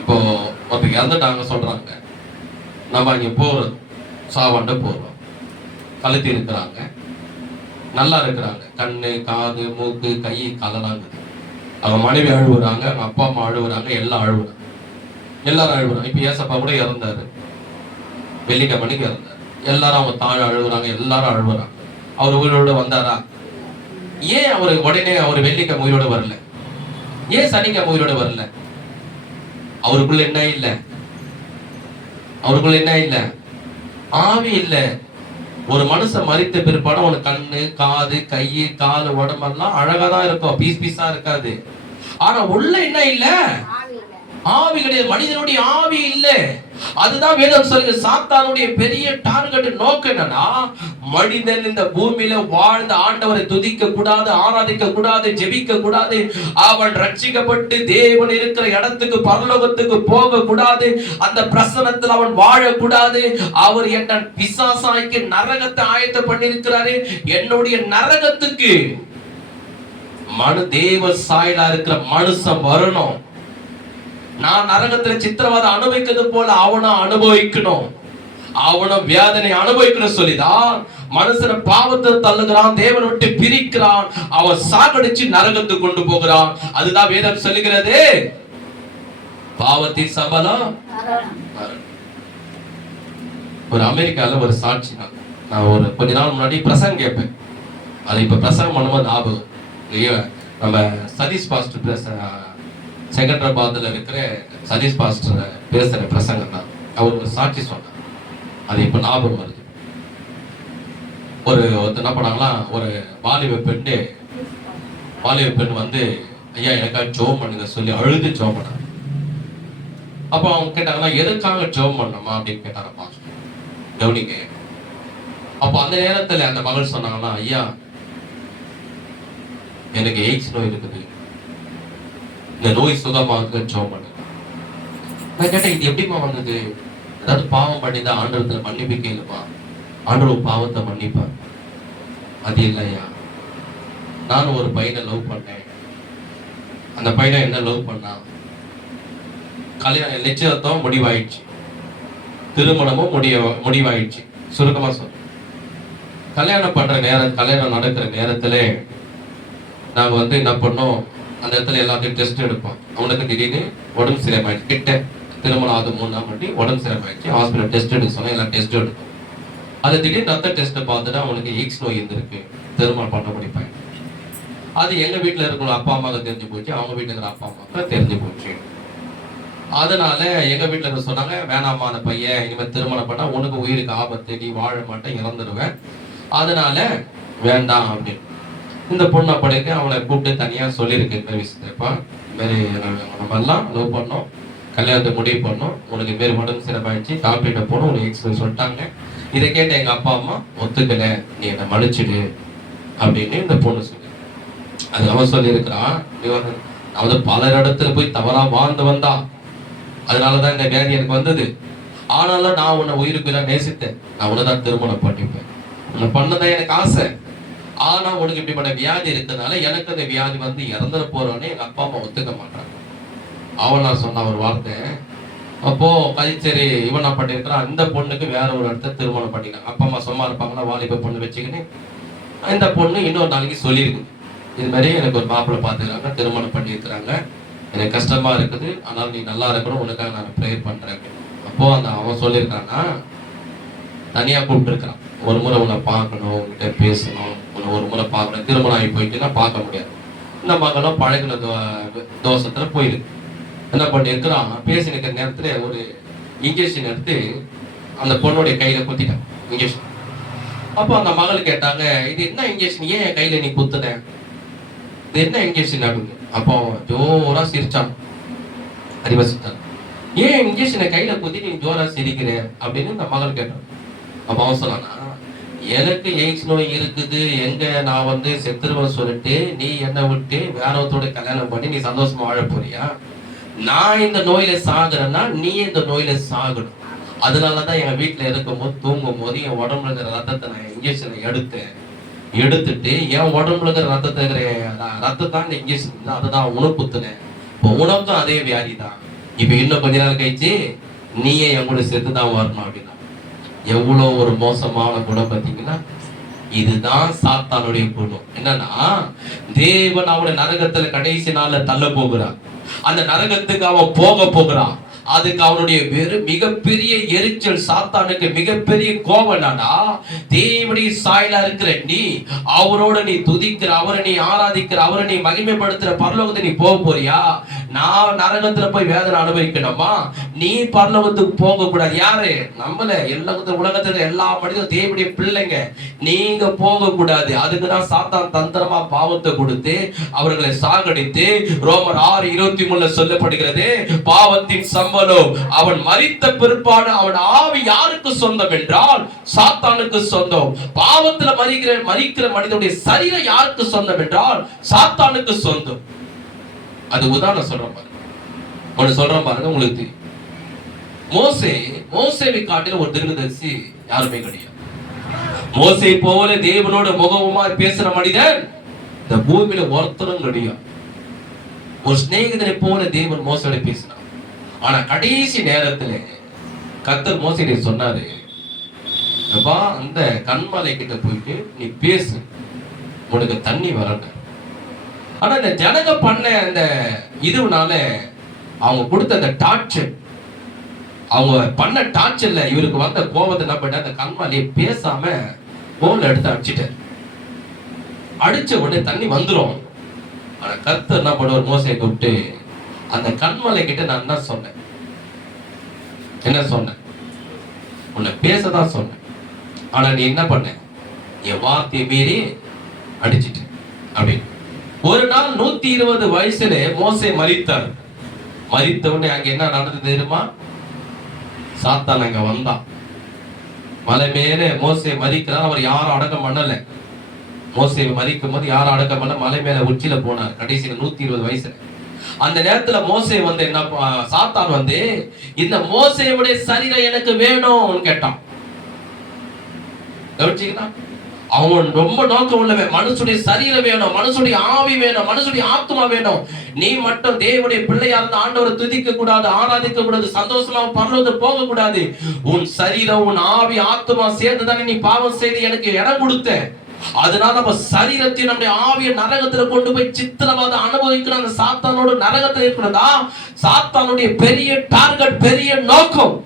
இப்போ ஒருத்தர் இறந்துட்டாங்க சொல்றாங்க, நம்ம இங்க போறோம், சாவாண்ட போறோம், கழுத்தி இருக்கிறாங்க, நல்லா இருக்கிறாங்க, கண்ணு காது மூக்கு கை காலெல்லாம். அவங்க மனைவி அழுவுறாங்க, அவங்க அப்பா அம்மா அழுவுறாங்க, எல்லாம் அழுவுறாங்க, எல்லாரும் அழுவுறாங்க. இப்ப ஏசப்பா கூட இறந்தாரு, வெள்ளிக்கிழமைக்கு இறந்தாரு. எல்லாரும் அவங்க தாழ அழுவுறாங்க, எல்லாரும் அழுவுறாங்க. அவர் உயிரோட வந்தாரா? ஏன் அவரு உடனே அவர் வெள்ளிக்கிழமை உயிரோட வரல? ஏன் சனிக்கிழமை உயிரோட வரல? அவருக்குள்ள என்ன இல்ல? அவருக்குள்ள என்ன இல்ல? ஆவி இல்ல. ஒரு மனுஷன் மரித்த பிற்பாடு அவனுக்கு கண்ணு, காது, கை, கால், உடம்பெல்லாம் அழகாதான் இருக்கும், பீஸ் பீஸா இருக்காது. ஆனா உள்ள என்ன இல்ல? ஆவி கிடையாது. மனிதனுடைய ஆவி இல்ல. அதுதான் வேதம் சொல்லுது. சாத்தானுடைய பெரிய டார்கெட் நோக்கம் என்னன்னா, மனிதன் இந்த பூமியில வாழ்ந்த ஆண்டவரை துதிக்க கூடாது, ஆராதிக்க கூடாது, ஜெபிக்க கூடாது, அவன் ரட்சிக்கப்பட்டு தேவன் இருக்கிற இடத்துக்கு பரலோகத்துக்கு போக கூடாது, அந்த பிரசனத்தில் அவன் வாழக்கூடாது. அவர் என்ன பிசாசாய்க்கு நரகத்தை ஆயத்தம் பண்ணியிருக்கிறாரு. என்னுடைய நரகத்துக்கு தேவ சாயலா இருக்கிற மனுஷன் வரணும். நான் நரகத்துல சித்திரவதை அனுபவிக்கிறது போல அவனும் அனுபவிக்கணும், அவனும் வேதனை அனுபவிக்கணும் சொல்லிதான் மனுஷன பாவத்தை தள்ளுகிறான், தேவனை விட்டு பிரிக்கிறான், அவன் சாகடிச்சு நரகத்துக்கு கொண்டு போகிறான். அதுதான் வேதம் சொல்லுகிறது, பாவத்தின் சம்பளம். ஒரு அமெரிக்கால ஒரு சாட்சி, நான் ஒரு கொஞ்ச நாள் முன்னாடி பிரசங்கம் கேட்பேன். அது இப்ப பிரசங்கம் பண்ணும்போது ஞாபகம். நம்ம சதீஷ் பாஸ்டர் செகண்டராபாத்ல இருக்கிற சதீஷ் பாஸ்டர் பேசுற பிரசங்கம் தான். அவர் ஒரு சாட்சி சொன்னார், அது இப்ப ஞாபகம் வருது. ஒரு என்ன பண்ணாங்களா, ஒரு வாலிப பெண் வந்து ஐயா எனக்காக ஜெபம் பண்ணுங்க சொல்லி அழுது ஜெபம் பண்ணாங்க. அப்ப அவங்க கேட்டாங்கன்னா எதுக்காக ஜெபம் பண்ணணுமா அப்படின்னு கேட்டாரப்பா. கவனிங்க. அப்ப அந்த நேரத்துல அந்த மகள் சொன்னாங்கன்னா, ஐயா எனக்கு எய்ட்ஸ் நோய் இருக்குது, இந்த நோய் சுகமாக ஜெபம் பண்ணுங்க. நான் கேட்டேன், இது எப்படிமா வந்தது? ஏதாவது பாவம் பண்ணிதான் ஆண்டவத்துல மன்னிப்பு கேளுமா, ஆண்டவர் பாவத்தை மன்னிப்பார். அது இல்லையா, நானும் ஒரு பையனை லவ் பண்ணேன், அந்த பையனை என்ன லவ் பண்ணா, கல்யாணம் நிச்சயத்துவம் முடிவாயிடுச்சு, திருமணமும் முடிவாயிடுச்சு. சுருக்கமா சொல்ல, கல்யாணம் பண்ற நேரம், கல்யாணம் நடக்கிற நேரத்துல நாங்க வந்து என்ன பண்ணோம், அந்த இடத்துல எல்லாத்தையும் டெஸ்ட் எடுப்போம். அவனுக்கு திடீர்னு உடம்பு சரியாயிடுச்சு, கிட்ட திருமணம் ஆகுது 3 நாள் பண்ணி உடம்பு சரியாயிடுச்சு. ஹாஸ்பிட்டல் டெஸ்ட் எடுக்க சொன்னா எல்லாம் டெஸ்ட் எடுக்கும். அது திடீர்னு ரத்த டெஸ்ட் பார்த்துட்டு அவனுக்கு எய்ட்ஸ் நோய் இருந்திருக்கு, திருமணம் பண்ண முடிப்பேன். அது எங்க வீட்டுல இருக்கிற அப்பா அம்மாவுக்கு தெரிஞ்சு போச்சு, அவங்க வீட்டுல இருக்கிற அப்பா அம்மாவுக்கு தெரிஞ்சு போச்சு. அதனால எங்க வீட்டுல இருக்க சொன்னாங்க, வேணாமா அந்த பையன், இனிமேல் திருமணம் பண்ணா உனக்கு உயிருக்கு ஆபத்து, நீ வாழ மாட்டேன், இறந்துடுவேன், அதனால வேண்டாம் அப்படின்னு. இந்த பொண்ணை படைக்க அவனை கூப்பிட்டு தனியா சொல்லியிருக்கு, இந்த விஷயத்தப்பா மாரி நம்ம எல்லாம் லவ் பண்ணோம், கல்யாணத்தை முடிவு பண்ணோம், உனக்கு மாரி உடம்பு சிறப்பாயிடுச்சு, டாக்டர்கிட்ட போனோம், உனக்கு எக்ஸ்பிளைன் சொல்லிட்டாங்க. இதை கேட்ட எங்க அப்பா அம்மா ஒத்துக்கல, நீ என்னை மன்னிச்சிடு அப்படின்னு இந்த பொண்ணு சொல்லி. அது அவன் சொல்லியிருக்கிறான், அதாவது பல இடத்துல போய் தவறா வாழ்ந்து வந்தா, அதனாலதான் இந்த வியாதி எனக்கு வந்தது. ஆனாலும் நான் உன்னை உயிருக்கு நேசித்தேன், நான் உன்னதான் திருமணம் பண்ணிப்பேன், உன்னை பண்ணதான் எனக்கு ஆசை. ஆனா உனக்கு இப்படிப்பட்ட வியாதி இருக்கிறதுனால எனக்கு அந்த வியாதி வந்து இறந்துட போறோன்னு எங்க அப்பா அம்மா ஒத்துக்க மாட்டாங்க. அவன் நான் சொன்ன ஒரு வார்த்தை. அப்போ சரி இவன் என்ன பண்ணிருக்கிறான், இந்த பொண்ணுக்கு வேற ஒரு இடத்த திருமணம் பண்ணிக்கிறாங்க. அப்பா அம்மா சும்மா இருப்பாங்களா, வாலிப பொண்ணு வச்சுக்கின்னு. இந்த பொண்ணு இன்னொரு நாளைக்கு சொல்லியிருக்கு, இது மாதிரி எனக்கு ஒரு மாப்பிள்ளை பார்த்துக்கிறாங்க, திருமணம் பண்ணியிருக்கிறாங்க, எனக்கு கஷ்டமா இருக்குது, ஆனால் நீ நல்லா இருக்கணும், உனக்காக நான் ப்ரேயர் பண்றேன். அப்போ அந்த அவன் சொல்லியிருக்கான்னா, தனியா கூப்பிட்டு இருக்கான், ஒரு முறை உன்னை பார்க்கணும், உன்கிட்ட பேசணும், உன்னை ஒரு முறை பார்க்கணும், திருமணம் ஆகி போயிட்டுன்னா பார்க்க முடியாது. இந்த மகளும் பழகின தோஷத்துல போயிருக்கு. என்ன பண்ணிருக்கிறான், பேசி நிற்கிற நேரத்துல ஒரு இன்ஜெக்ஷன் எடுத்து அந்த பொண்ணுடைய கையில குத்திட்டான் இன்ஜெக்ஷன். அப்போ அந்த மகள் கேட்டாங்க, இது என்ன இன்ஜெக்ஷன், ஏன் என் கையில நீ குத்துன, இது என்ன இன்ஜெக்ஷன் அப்படின்னு. அப்போ ஜோரா சிரிச்சான், அறிவசித்தான். ஏன் இன்ஜெக்ஷனை கையில குத்தி நீ ஜோரா சிரிக்கிற அப்படின்னு இந்த மகள் கேட்டான். அப்ப அவன் சொன்னானா, எனக்கு எய்ட்ஸ் நோய் இருக்குது, எங்க நான் வந்து செத்துருவன் சொல்லிட்டு நீ என்னை விட்டு வேற ஒருத்தோட கல்யாணம் பண்ணி நீ சந்தோஷமா வாழ போறியா? நான் இந்த நோயில சாகுறேன்னா நீ இந்த நோயில சாகணும். அதனாலதான் என் வீட்டுல இருக்கும்போது தூங்கும் போது என் உடம்புல இருக்கிற ரத்தத்தை நான் இன்ஜெக்ஷனை எடுத்துட்டு என் உடம்புல இருக்கிற ரத்தத்தை இந்த இன்ஜெக்ஷன் அதுதான் உனக்கு குத்துனேன். இப்போ உனக்கும் அதே வியாதி தான், இப்ப இன்னும் கொஞ்ச நாள் கழிச்சு நீயே என் கூட சேர்த்துதான் வரணும் அப்படின்னா. எவ்வளவு ஒரு மோசமான குணம் பார்த்தீங்கன்னா. இதுதான் சாத்தானுடைய குணம். என்னன்னா, தேவன் அவனை நரகத்துல கடைசி நாள்ல தள்ள போகிறான், அந்த நரகத்துக்கு அவன் போகிறான். அதுக்கு அவனுடைய மிகப்பெரிய எரிச்சல், சாத்தானுக்கு மிகப்பெரிய கோபம் என்னன்னா, தேவனுடைய சாயலா இருக்கிற நீ, அவரோட நீ துதிக்கிற, அவரை நீ ஆராதிக்கிற, அவரை நீ மகிமைப்படுத்துற பரலோகத்தை நீ போக போறியா? நான் நரகத்துல போய் வேதனை அனுபவிக்கணுமா? நீ பரலோகத்துக்கு போக கூடாது. யாரு? நம்மள உலகத்துல எல்லா மனிதரும் தேவனுடைய பிள்ளைங்க, நீங்க போக கூடாது. அதுக்குதான் சாத்தான் தந்திரமா பாவத்தை கொடுத்து அவர்களை சாகடித்து ரோமர் 6:23 சொல்லப்படுகிறது, பாவத்தின் சம்பளம் அவன் மரித்த பிற்பாடு அவன் ஆவி யாருக்கு சொந்தம் என்றால் சாத்தானுக்கு சொந்தம். பாவத்துல மரிக்கிற மனிதனுடைய சரீரம் யாருக்கு சொந்தம் என்றால் சாத்தானுக்கு சொந்தம். அது உதாரணம் சொல்றேன் பாருங்க, ஒன்னு சொல்றேன் பாருங்க, உங்களுக்கு மோசேவை காட்டில ஒரு தீர்க்கதரிசி யாருமே கிடையாது. மோசே போல தேவனோட முகமுமா பேசுற மனிதன் இந்த பூமியில ஒருத்தரும் கிடையாது. ஒரு சிநேகிதனை போல தேவன் மோசோட பேசினார். ஆனா கடைசி நேரத்துல கர்த்தர் மோசேயை சொன்னாரு, அந்த கண்மலை கிட்ட போயிட்டு நீ பேசு, உனக்கு தண்ணி வரட்ட. ஆனா இந்த ஜனங்க பண்ண அந்த இதுனால அவங்க கொடுத்த அந்த டார்ச்சர், அவங்க பண்ண டார்ச்சர்ல இவருக்கு வந்த கோபத்தை என்ன பண்ண, அந்த கண்மலையை பேசாம கோல் எடுத்து அடிச்சிட்டாரு. அடிச்ச உடனே தண்ணி வந்துடும். ஆனா கர்த்தர் என்ன பண்ணுவார், மோசேயை கூப்பிட்டு அந்த கண்மலை கிட்ட நான் என்ன சொன்னேன், உன்னை பேசதான் சொன்னேன். ஆனா நீ என்ன பண்ண, என் வார்த்தையை மீறி அடிச்சிட்டு அப்படின்னு. ஒரு நாள் 120 வயசுல மோசே மரித்தார். மரித்தவனே அங்க என்ன நடந்தது தெரியுமா? சாத்தான் அங்க வந்தான். மலை மேல மோசே மரிக்கிறார். அவர் யாரும் அடக்கம் பண்ணல. மோசே மரிக்கும் போது யாரும் அடக்கம் பண்ண, மலை மேல உச்சியில போனார். கடைசியில 120 வயசுல அந்த நேரத்துல மோசே வந்து என்ன, சாத்தான் வந்து இந்த மோசேவுடைய சரீரம் எனக்கு வேணும் கேட்டான். அவன் ரொம்ப நோக்கம் உள்ளவன், மனுஷனுடைய சரீரம் வேணும், மனுஷனுடைய ஆவி வேணும், மனுஷனுடைய ஆத்மா வேணும். நீ மட்டும் தேவனுடைய பிள்ளையா இருந்த ஆண்டவரை துதிக்க கூடாது, ஆராதிக்க கூடாது, சந்தோஷமா பரலோகத்துக்கு போக கூடாது. உன் சரீரம், உன் ஆவி, ஆத்மா சேர்ந்துதானே நீ பாவம் செய்து எனக்கு இடம் கொடுத்த. அதனால நம்ம சரீரத்தை, நம்முடைய ஆவிய நரகத்துல கொண்டு போய் சித்திரவாத அனுபவிக்கிற அந்த சாத்தானோட நரகத்துல இருக்கிறதா சாத்தானுடைய பெரிய டார்கெட், பெரிய நோக்கம்.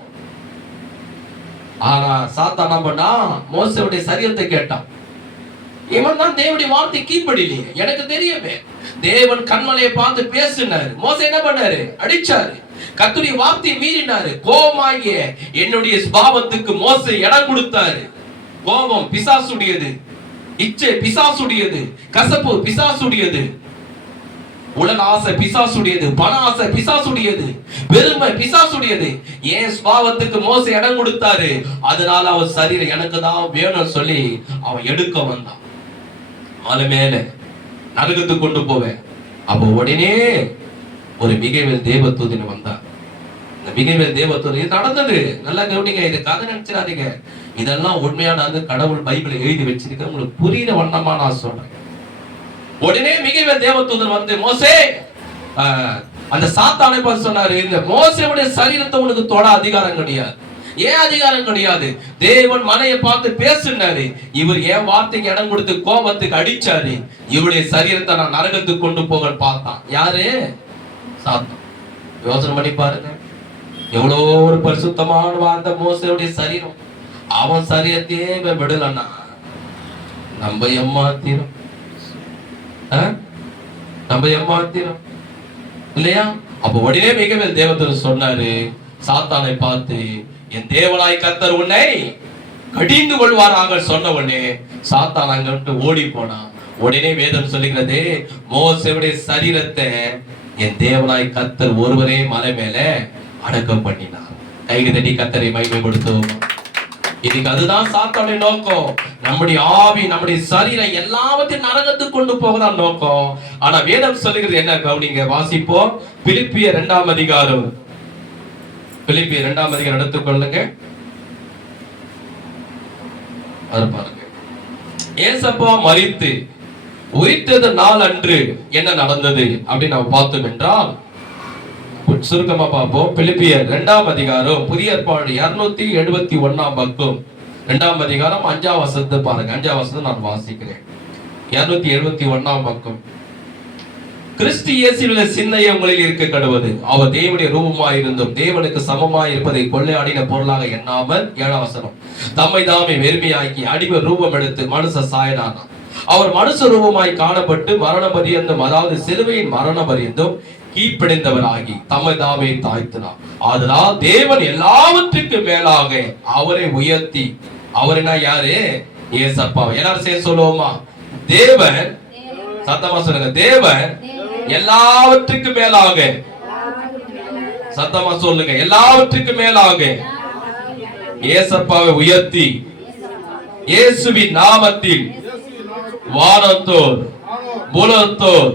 ஆனா சாத்தான் என்ன பண்ணா, மோசேவுடைய சரீரத்தை கேட்டான். இவன் தான் தேவனுடைய வார்த்தை கீழ்ப்படியிலே. எனக்கு தெரியவே தேவன் கண்மலையை பார்த்து பேசினாரு. மோசே என்ன பண்ணாரு, அடிச்சாரு. கர்த்தருடைய வார்த்தையை மீறினாரு. கோபமாகிய என்னுடைய பாவத்துக்கு மோசே இடம் கொடுத்தாரு. கோபம் பிசாசுடையது, இச்சை பிசாசுடையது, கசப்பு பிசாசுடையது, உலக ஆசை பிசாசுடையது, பண ஆசை பிசாசுடையது, பெருமை பிசாசுடையது. ஏன் சுபாவத்துக்கு மோசே இடம் கொடுத்தாரு? அதனால அவன் சரீரம் எனக்கு தான் வேணும்னு சொல்லி அவன் எடுக்க வந்தான். மலை மேல நரகத்துக்கு கொண்டு போவேன். அப்போ உடனே ஒரு மிகைவேல் தேவதூதன் வந்தான். இந்த மிகைவேல் தேவதூதன், இது நடந்தது, நல்லா கவனிங்க, இது கதை நினைச்சிடாதீங்க. இதெல்லாம் உண்மையான கடவுள் பைபிளை எழுதி வச்சிருக்க, உங்களுக்கு புரியுற வண்ணமா நான் சொல்றேன். உடனே மிகைவேல் தேவதூதன் வந்து மோசே, அந்த சாத்தானை பார்த்து சொன்னாரு, இந்த மோசேவுடைய சரீரத்தை உனக்கு தொட அதிகாரம் கிடையாது. ஏன் அதிகாரம் கிடையாது? தேவன் மலையை பார்த்து பேசினாரு. இவர் என் வார்த்தைக்கு இடம் கொடுத்து கோபத்துக்கு அடிச்சாரு. இவருடைய சரீரத்தை நான் நரகத்துக்கு கொண்டு போக பார்த்தான். யாரு? சாத்தான். யோசனை பண்ணி பாருங்க, எவ்வளோ ஒரு பரிசுத்தமான வார்த்தை மோசேவுடைய சரீரம். அவன் சரீரத்தையே விடலன்னா நம்ம ஏமாத்திரும், நம்ம ஏமாத்திரும் இல்லையா? அப்ப உடனே மிகவேல் தேவதூதன் சொன்னாரு சாத்தானை பார்த்து, என் தேவனாய் கர்த்தர் உன்னை கடிந்து கொள்வாராக சொன்ன உடனே சாத்தான் அங்கிட்டு ஓடி போனான். உடனே வேதம் சொல்லுகிறது, மோசேவுடைய சரீரத்தை என் தேவனாய் கர்த்தர் ஒருவரே மலை மேல அடக்கம் பண்ணினார். கைக்கு தட்டி கர்த்தரை மகிமைப்படுத்துவோம். இதுக்கு அதுதான் சாத்தானுடைய நோக்கம். நம்முடைய ஆவி, நம்முடைய சரீரம் எல்லாவற்றையும் நரகத்துக்கு கொண்டு போகதான் நோக்கம். ஆனா வேதம் சொல்லுகிறது என்ன? கவனிங்க, வாசிப்போம். பிலிப்பியர் 2ஆம் அதிகாரம், பிலிப்பியர் 2ஆம் அதிகாரம் எடுத்துக்கொள்ளுங்க. அது பாருங்க, ஏசப்பா மரித்து உயிர்த்தது நாள் அன்று என்ன நடந்தது அப்படின்னு நம்ம பார்த்தோம் என்றால், சுருக்கமா பார்ப்போம். பிலிப்பியர் 2ஆம் அதிகாரம், புதிய ஏற்பாடு 271ஆம் பக்கம், 2ஆம் அதிகாரம் 5ஆம் வசனத்தை பாருங்க. 5ஆம் வசனத்தை நான் வாசிக்கிறேன். 271ஆம் பக்கம். கிறிஸ்து இயேசுவின் சிந்தையை உங்களில் இருக்க கடவுது. அவர் தேவனுடைய ரூபமாய் இருந்தும் தேவனுக்கு சமமாய் இருப்பதை கொள்ளையாடின பொருளாக எண்ணாமல், 7ஆம் வசனம், தம்மை தாமே வெறுமையாக்கி அடிமை ரூபம் எடுத்து மனுஷ சாயலானார். அவர் மனுஷ ரூபமாய் காணப்பட்டு மரண பரியந்தம், அதாவது சிலுவையின் மரண பரியந்தம் கீழ்ப்படிந்தவராகி தம்மை தாமே தாழ்த்தினார். அதனால் தேவன் எல்லாவற்றுக்கும் மேலாக அவரை உயர்த்தி, அவர்னா யாரு? ஏசப்பா. எல்லாரும் சேர்ந்து சொல்லுவோமா? தேவன், சத்தமா சொல்லுங்க, தேவன் எல்லாவற்றுக்கும் மேலாக, சத்தமா சொல்லுங்க, எல்லாவற்றுக்கும் மேலாக ஏசப்பாவை உயர்த்தி இயேசுவின் நாமத்தில் வானத்தோர் பூலத்தோர்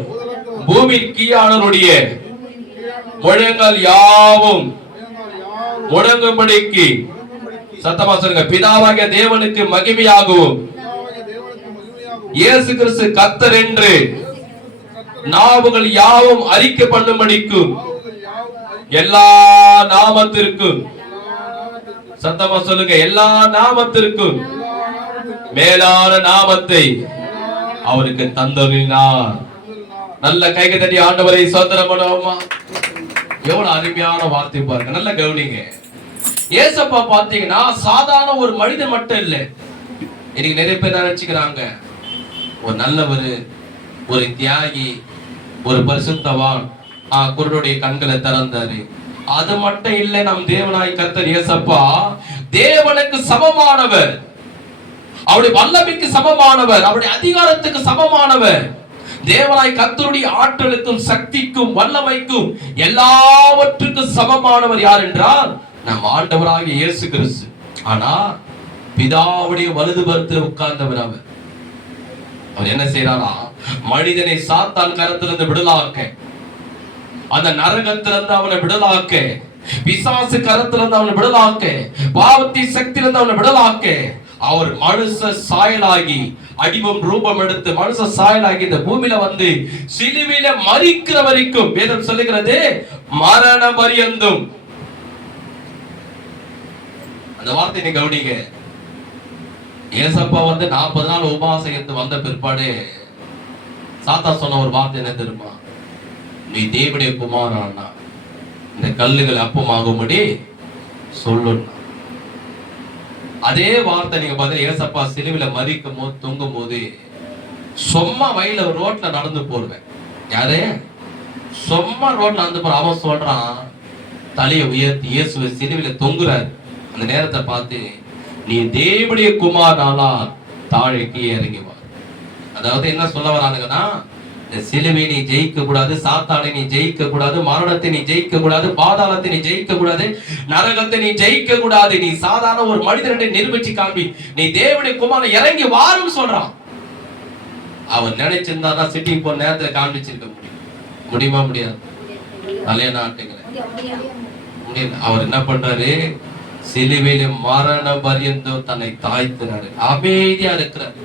பூமியின் கீழானவருடைய முழங்கால் யாவும் முழங்கும்படிக்கு, சத்தமா சொல்லுங்க, பிதாவாகிய தேவனுக்கு மகிமையாகவும் இயேசு கிறிஸ்து கர்த்தர் என்று நாவுகள் யாவும் அறிக்கை பண்ணும்படிக்கும் எல்லா நாமத்திற்கும், சத்தமா சொல்லுங்க, எல்லா நாமத்திற்கும் மேலான நாமத்தை அவருக்கு தந்தருளினார். நல்ல கைக தட்டி ஆண்டவரை சோதனம் பண்ணுவோமா? எவ்வளவு அருமையான வார்த்தை பாருங்க, நல்ல கவனிங்க. ஏசப்பா பாத்தீங்கன்னா சாதாரண ஒரு மனிதன் மட்டும் இல்லை. இன்னைக்கு நிறைய பேர் நினைச்சுக்கிறாங்க, ஒரு நல்லவர், ஒரு தியாகி, ஒரு பரிசுத்தவான், குருடைய கண்களை திறந்தாரு. அது மட்டும் இல்லை, நம் தேவனாய் கர்த்தர் ஏசப்பா தேவனுக்கு சமமானவர், அவருடைய வல்லமைக்கு சமமானவர், அவருடைய அதிகாரத்துக்கு சமமானவர். தேவனாய் கர்த்தருடைய ஆற்றலுக்கும் சக்திக்கும் வல்லமைக்கும் எல்லாவற்றுக்கும் சமமானவர் யார் என்றால் நம் ஆண்டவராகிய இயேசு கிறிஸ்து. ஆனா பிதாவுடைய வலது பக்கத்தில் உட்கார்ந்தவர் அவர். அவர் என்ன செய்யறாரா? மனிதனை சாத்தான் கரத்திலிருந்து விடுதலாக்க, அந்த நரகத்திலிருந்து அவனை விடுதலாக்க, பிசாசு கரத்திலிருந்து அவனை விடுதலாக்க, பாவத்தின் சக்தியிலிருந்து அவனை விடுதலாக்க, அவர் மனுஷ சாயலாகி அடிவம் ரூபம் எடுத்து மனுஷ சாயலாகி இந்த பூமியில வந்து சிலுவையில மரிக்கிற வரைக்கும் வேதம் சொல்லுகிறது, மரண பரியந்தம். அந்த வார்த்தை நீங்க கவனிங்க. ஏசப்பா வந்து 40 நாள் உபவாசம் இருந்து வந்த பிற்பாடு சாத்தா சொன்ன ஒரு வார்த்தை என்ன தெரியுமா? நீ தேவனுடைய குமாரனா, இந்த கல்லுகள் அப்பமாகும்படி சொல்லணும். அதே வார்த்தை நீங்க பார்த்தா ஏசப்பா சிலுவையில மரிக்கும் போது, தொங்கும் போது சும்மா வயல ரோட்ல நடந்து போடுவேன். யாரு? சும்மா ரோட்ல நடந்து போற அவன் சொல்றான், தலையை உயர்த்தி இயேசுவை சிலுவையில தொங்குறாரு. அந்த நேரத்தை பார்த்து நீ தேவனுடைய குமாரனாலா தாழைக்கு இறங்கி வா. அதாவது என்ன சொல்ல வரானுங்கன்னா, இந்த சிலுவை நீ ஜெயிக்க கூடாது, சாத்தானை நீ ஜெயிக்க கூடாது, மரணத்தை நீ ஜெயிக்க கூடாது, பாதாளத்தை நீ ஜெயிக்க கூடாது, நரகத்தை நீ ஜெயிக்க கூடாது, நீ சாதாரண ஒரு மனிதனை நிரூபிச்சு காண்பி, நீ தேவனுடைய குமாரன் இறங்கி வாருன்னு சொல்றான். அவன் நினைச்சிருந்தா சிட்டிக்கு போன நேரத்துல காண்பிச்சிருக்க முடியுமா? முடியாது. தலைய நாட்டுங்களை முடியல. அவர் என்ன பண்றாரு? சிலுவையில மரண பரியந்தம் தன்னை தாழ்த்தினாரு, அமைதியா இருக்கிறார்.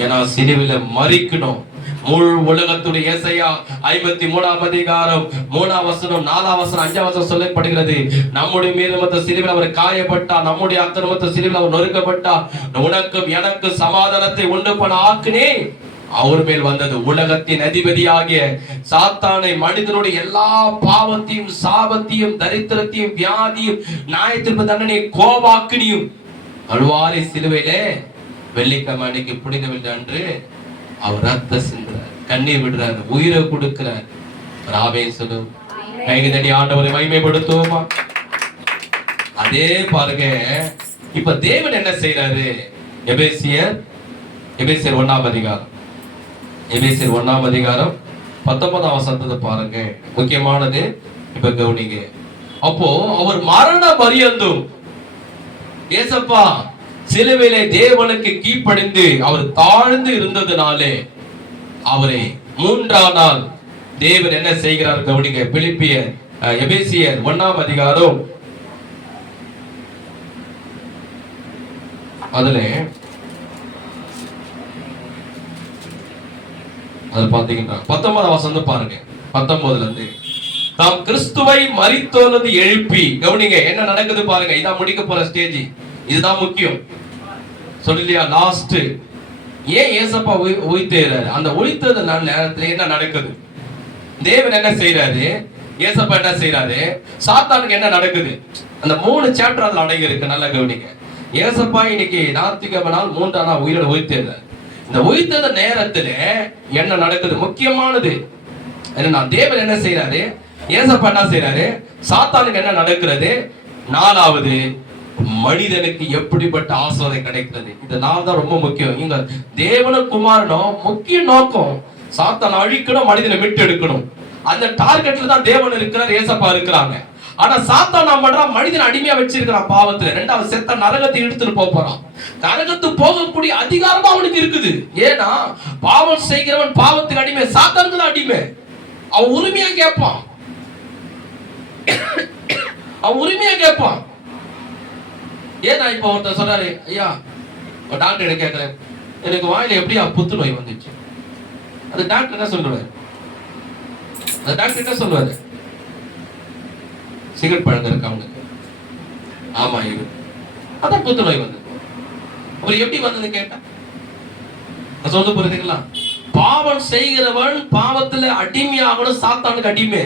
ஏன்னா சிலுவையில மரிக்கணும். முழு உலகத்துடைய ஏசாயா 53ஆம் அதிகாரம் 3ஆம் வசனம் 4ஆம் வசனம் 5ஆம் வசனம் சொல்லப்படுகிறது, நம்முடைய மீது சிலுவையில் அவர் காயப்பட்டார், நம்முடைய அக்கிரமத்தை சிலுவையில் அவர் நொறுக்கப்பட்டார், உனக்கும் எனக்கு சமாதானத்தை உண்டு பண்ண ஆக்கினே அவர் மேல் வந்தது. உலகத்தின் அதிபதியாகிய சாத்தானை, மனிதனுடைய எல்லா பாவத்தையும் சாபத்தையும் தரித்திரத்தையும் வியாதியும் நியாயத்திற்கு தண்டனை கோபாக்கினியும் அழுவாரி சிலுவையிலே வெள்ளிக்கிழமை அன்னைக்கு புனிதமில்லை அன்று அவர் ரத்த சிந்துறார், கண்ணீர் விடுறார், உயிரை கொடுக்கிறார். ராவே சொல்லும் கைது தடி ஆண்டவரை மகிமைப்படுத்துவோமா? அதே பாருங்க, இப்ப தேவன் என்ன செய்யறாரு? எபேசியர் 1ஆம் அதிகாரம், எபேசியர் 1ஆம் அதிகாரம் 19ஆம் வசனத்தை பாருங்க, முக்கியமானது. இப்ப கவனிங்க. அப்போ அவர் மரண பரியந்தம் ஏசப்பா சிலுவையிலே தேவனுக்கு கீழ்ப்படிந்து அவர் தாழ்ந்து இருந்ததுனாலே அவரை 3ஆம் நாள் தேவன் என்ன செய்கிறார்? கவனிங்க. பிலிப்பியர் எபேசியர் 1ஆம் அதிகாரம் அதுல பாத்தீங்கன்னா 19ஆம் வசனம் பாருங்க. 19ல இருந்து தாம் கிறிஸ்துவை மரித்தோனது எழுப்பி, கவனிங்க என்ன நடக்குது பாருங்க. இதான் முடிக்க போற ஸ்டேஜ், இதுதான் முக்கியம். சொல்லலையா லாஸ்ட்? ஏன் ஏசப்பா உயிர்த்தேறாரு? அந்த உயிர்த்தது நேரத்துல என்ன நடக்குது? தேவன் என்ன செய்யறாரு, ஏசப்பா என்ன செய்யறாரு, சாத்தானுக்கு என்ன நடக்குது, அந்த 3 சாப்டர் அதுல அடங்கி இருக்கு. நல்லா கவனிங்க. ஏசப்பா இன்னைக்கு ஞாயிற்றுக்கிழமை நாள் 3ஆம் நாள் உயிரோட உயிர்த்தெழுந்தார். இந்த உயிர்த்தெழுந்த நேரத்துல என்ன நடக்குது முக்கியமானது என்னன்னா, தேவன் என்ன செய்யறாரு, ஏசப்பா என்ன செய்யறாரு, சாத்தானுக்கு என்ன நடக்கிறது, 4வது மனிதனுக்கு எப்படிப்பட்ட ஆசீர்வாதம் கிடைக்கிறது. இந்த நாள் தான் ரொம்ப முக்கியம். இங்க தேவனும் குமாரனும் முக்கிய நோக்கம் சாத்தான் அழிக்கணும், மனிதனை விட்டு எடுக்கணும். அந்த டார்கெட்ல தான் தேவன் இருக்கிறார், ஏசப்பா இருக்கிறாங்க. ஆனா சாத்தான் என்ன பண்றான், மனிதன் அடிமையா வச்சிருக்கிறான் பாவத்துல. 2வது செத்த நரகத்தை இழுத்துட்டு போறான். நரகத்து போகக்கூடிய அதிகாரம் அவனுக்கு இருக்குது. ஏன்னா பாவம் செய்கிறவன் பாவத்துக்கு அடிமை, சாத்தானுக்கு தான் அடிமை. அவன் உரிமையா கேட்பான், அவன் உரிமையா கேட்பான். ஏன்னா இப்ப ஒருத்தர் சொல்றாரு, ஐயா டாக்டர் கேட்கிறேன், எனக்கு வாயில எப்படியா புத்துநோய் வந்துச்சு. அது டாக்டர் என்ன சொல்லுவாரு, அந்த டாக்டர் என்ன சொல்லுவாரு, சிகரெட் பழக்கம் இருக்கு அவனுக்கு. ஆமா இது அதான் புத்துநோய் வந்தது. அவர் எப்படி வந்தது கேட்டா சொல்ல புரியுதுங்களா? பாவம் செய்கிறவன் பாவத்துல அடிமையாகணும், சாத்தானுக்கு அடிமை.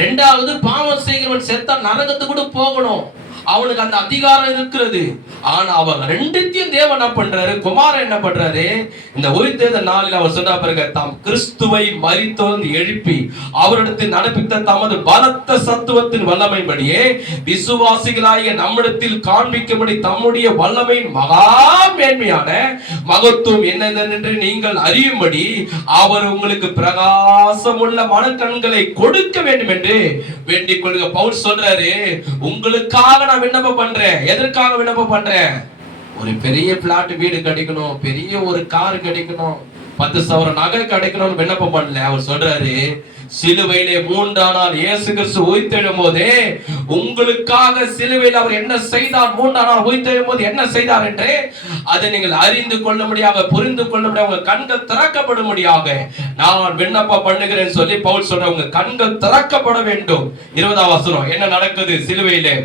2வது பாவம் செய்கிறவன் செத்தா நரகத்துக்கு கூட போகணும், அவனுக்கு அந்த அதிகாரம் இருக்கிறது. ஆனா அவன் 2த்தையும் தேவன் என்ன பண்றாரு, குமாரன் என்ன பண்றாரு, இந்த உயிர்த்தெழுந்த நாளில் அவர் சொன்ன பிறகு தாம் கிறிஸ்துவை மரித்தோர்ந்து எழுப்பி அவரிடத்தில் நடப்பித்த தமது பலத்த சத்துவத்தின் வல்லமைப்படியே விசுவாசிகளாகிய நம்மிடத்தில் காண்பிக்கும்படி தம்முடைய வல்லமையின் மகா மேன்மையான மகத்துவம் என்னதென்று நீங்கள் அறியும்படி அவர் உங்களுக்கு பிரகாசமுள்ள மனக்கண்களை கொடுக்க வேண்டும் என்று வேண்டிக் கொள்க. பவுல் சொல்றாரு, உங்களுக்காக நான் விண்ணப்பம் பண்றேன். எதற்காக விண்ணப்பம் பண்றேன், ஒரு பெரிய பிளாட் வீடு கிடைக்கணும், பெரிய ஒரு கார் கிடைக்கணும், 10,000 நகை கிடைக்கணும்னு விண்ணப்பம் பண்ணல. அவர் சொல்றாரு, சிலுவையிலே 3ஆம் நாள் இயேசு கிறிஸ்து உயிர்த்தெழும் போதே உங்களுக்காக சிலுவையில் அவர் என்ன செய்தார், 3ஆம் நாள் உயிர்த்தெழும் போது என்ன செய்தார் என்று அதை நீங்கள் அறிந்து கொள்ளும்படியாக, புரிந்து கொள்ளும்படியாக, உங்க கண்கள் திறக்கப்படும்படியாக நான் விண்ணப்பம் பண்ணுகிறேன் சொல்லி பவுல் சொல்ற, உங்க கண்கள் திறக்கப்பட வேண்டும். 20ஆம் வசனம் என்ன நடக்குது, சிலுவையிலே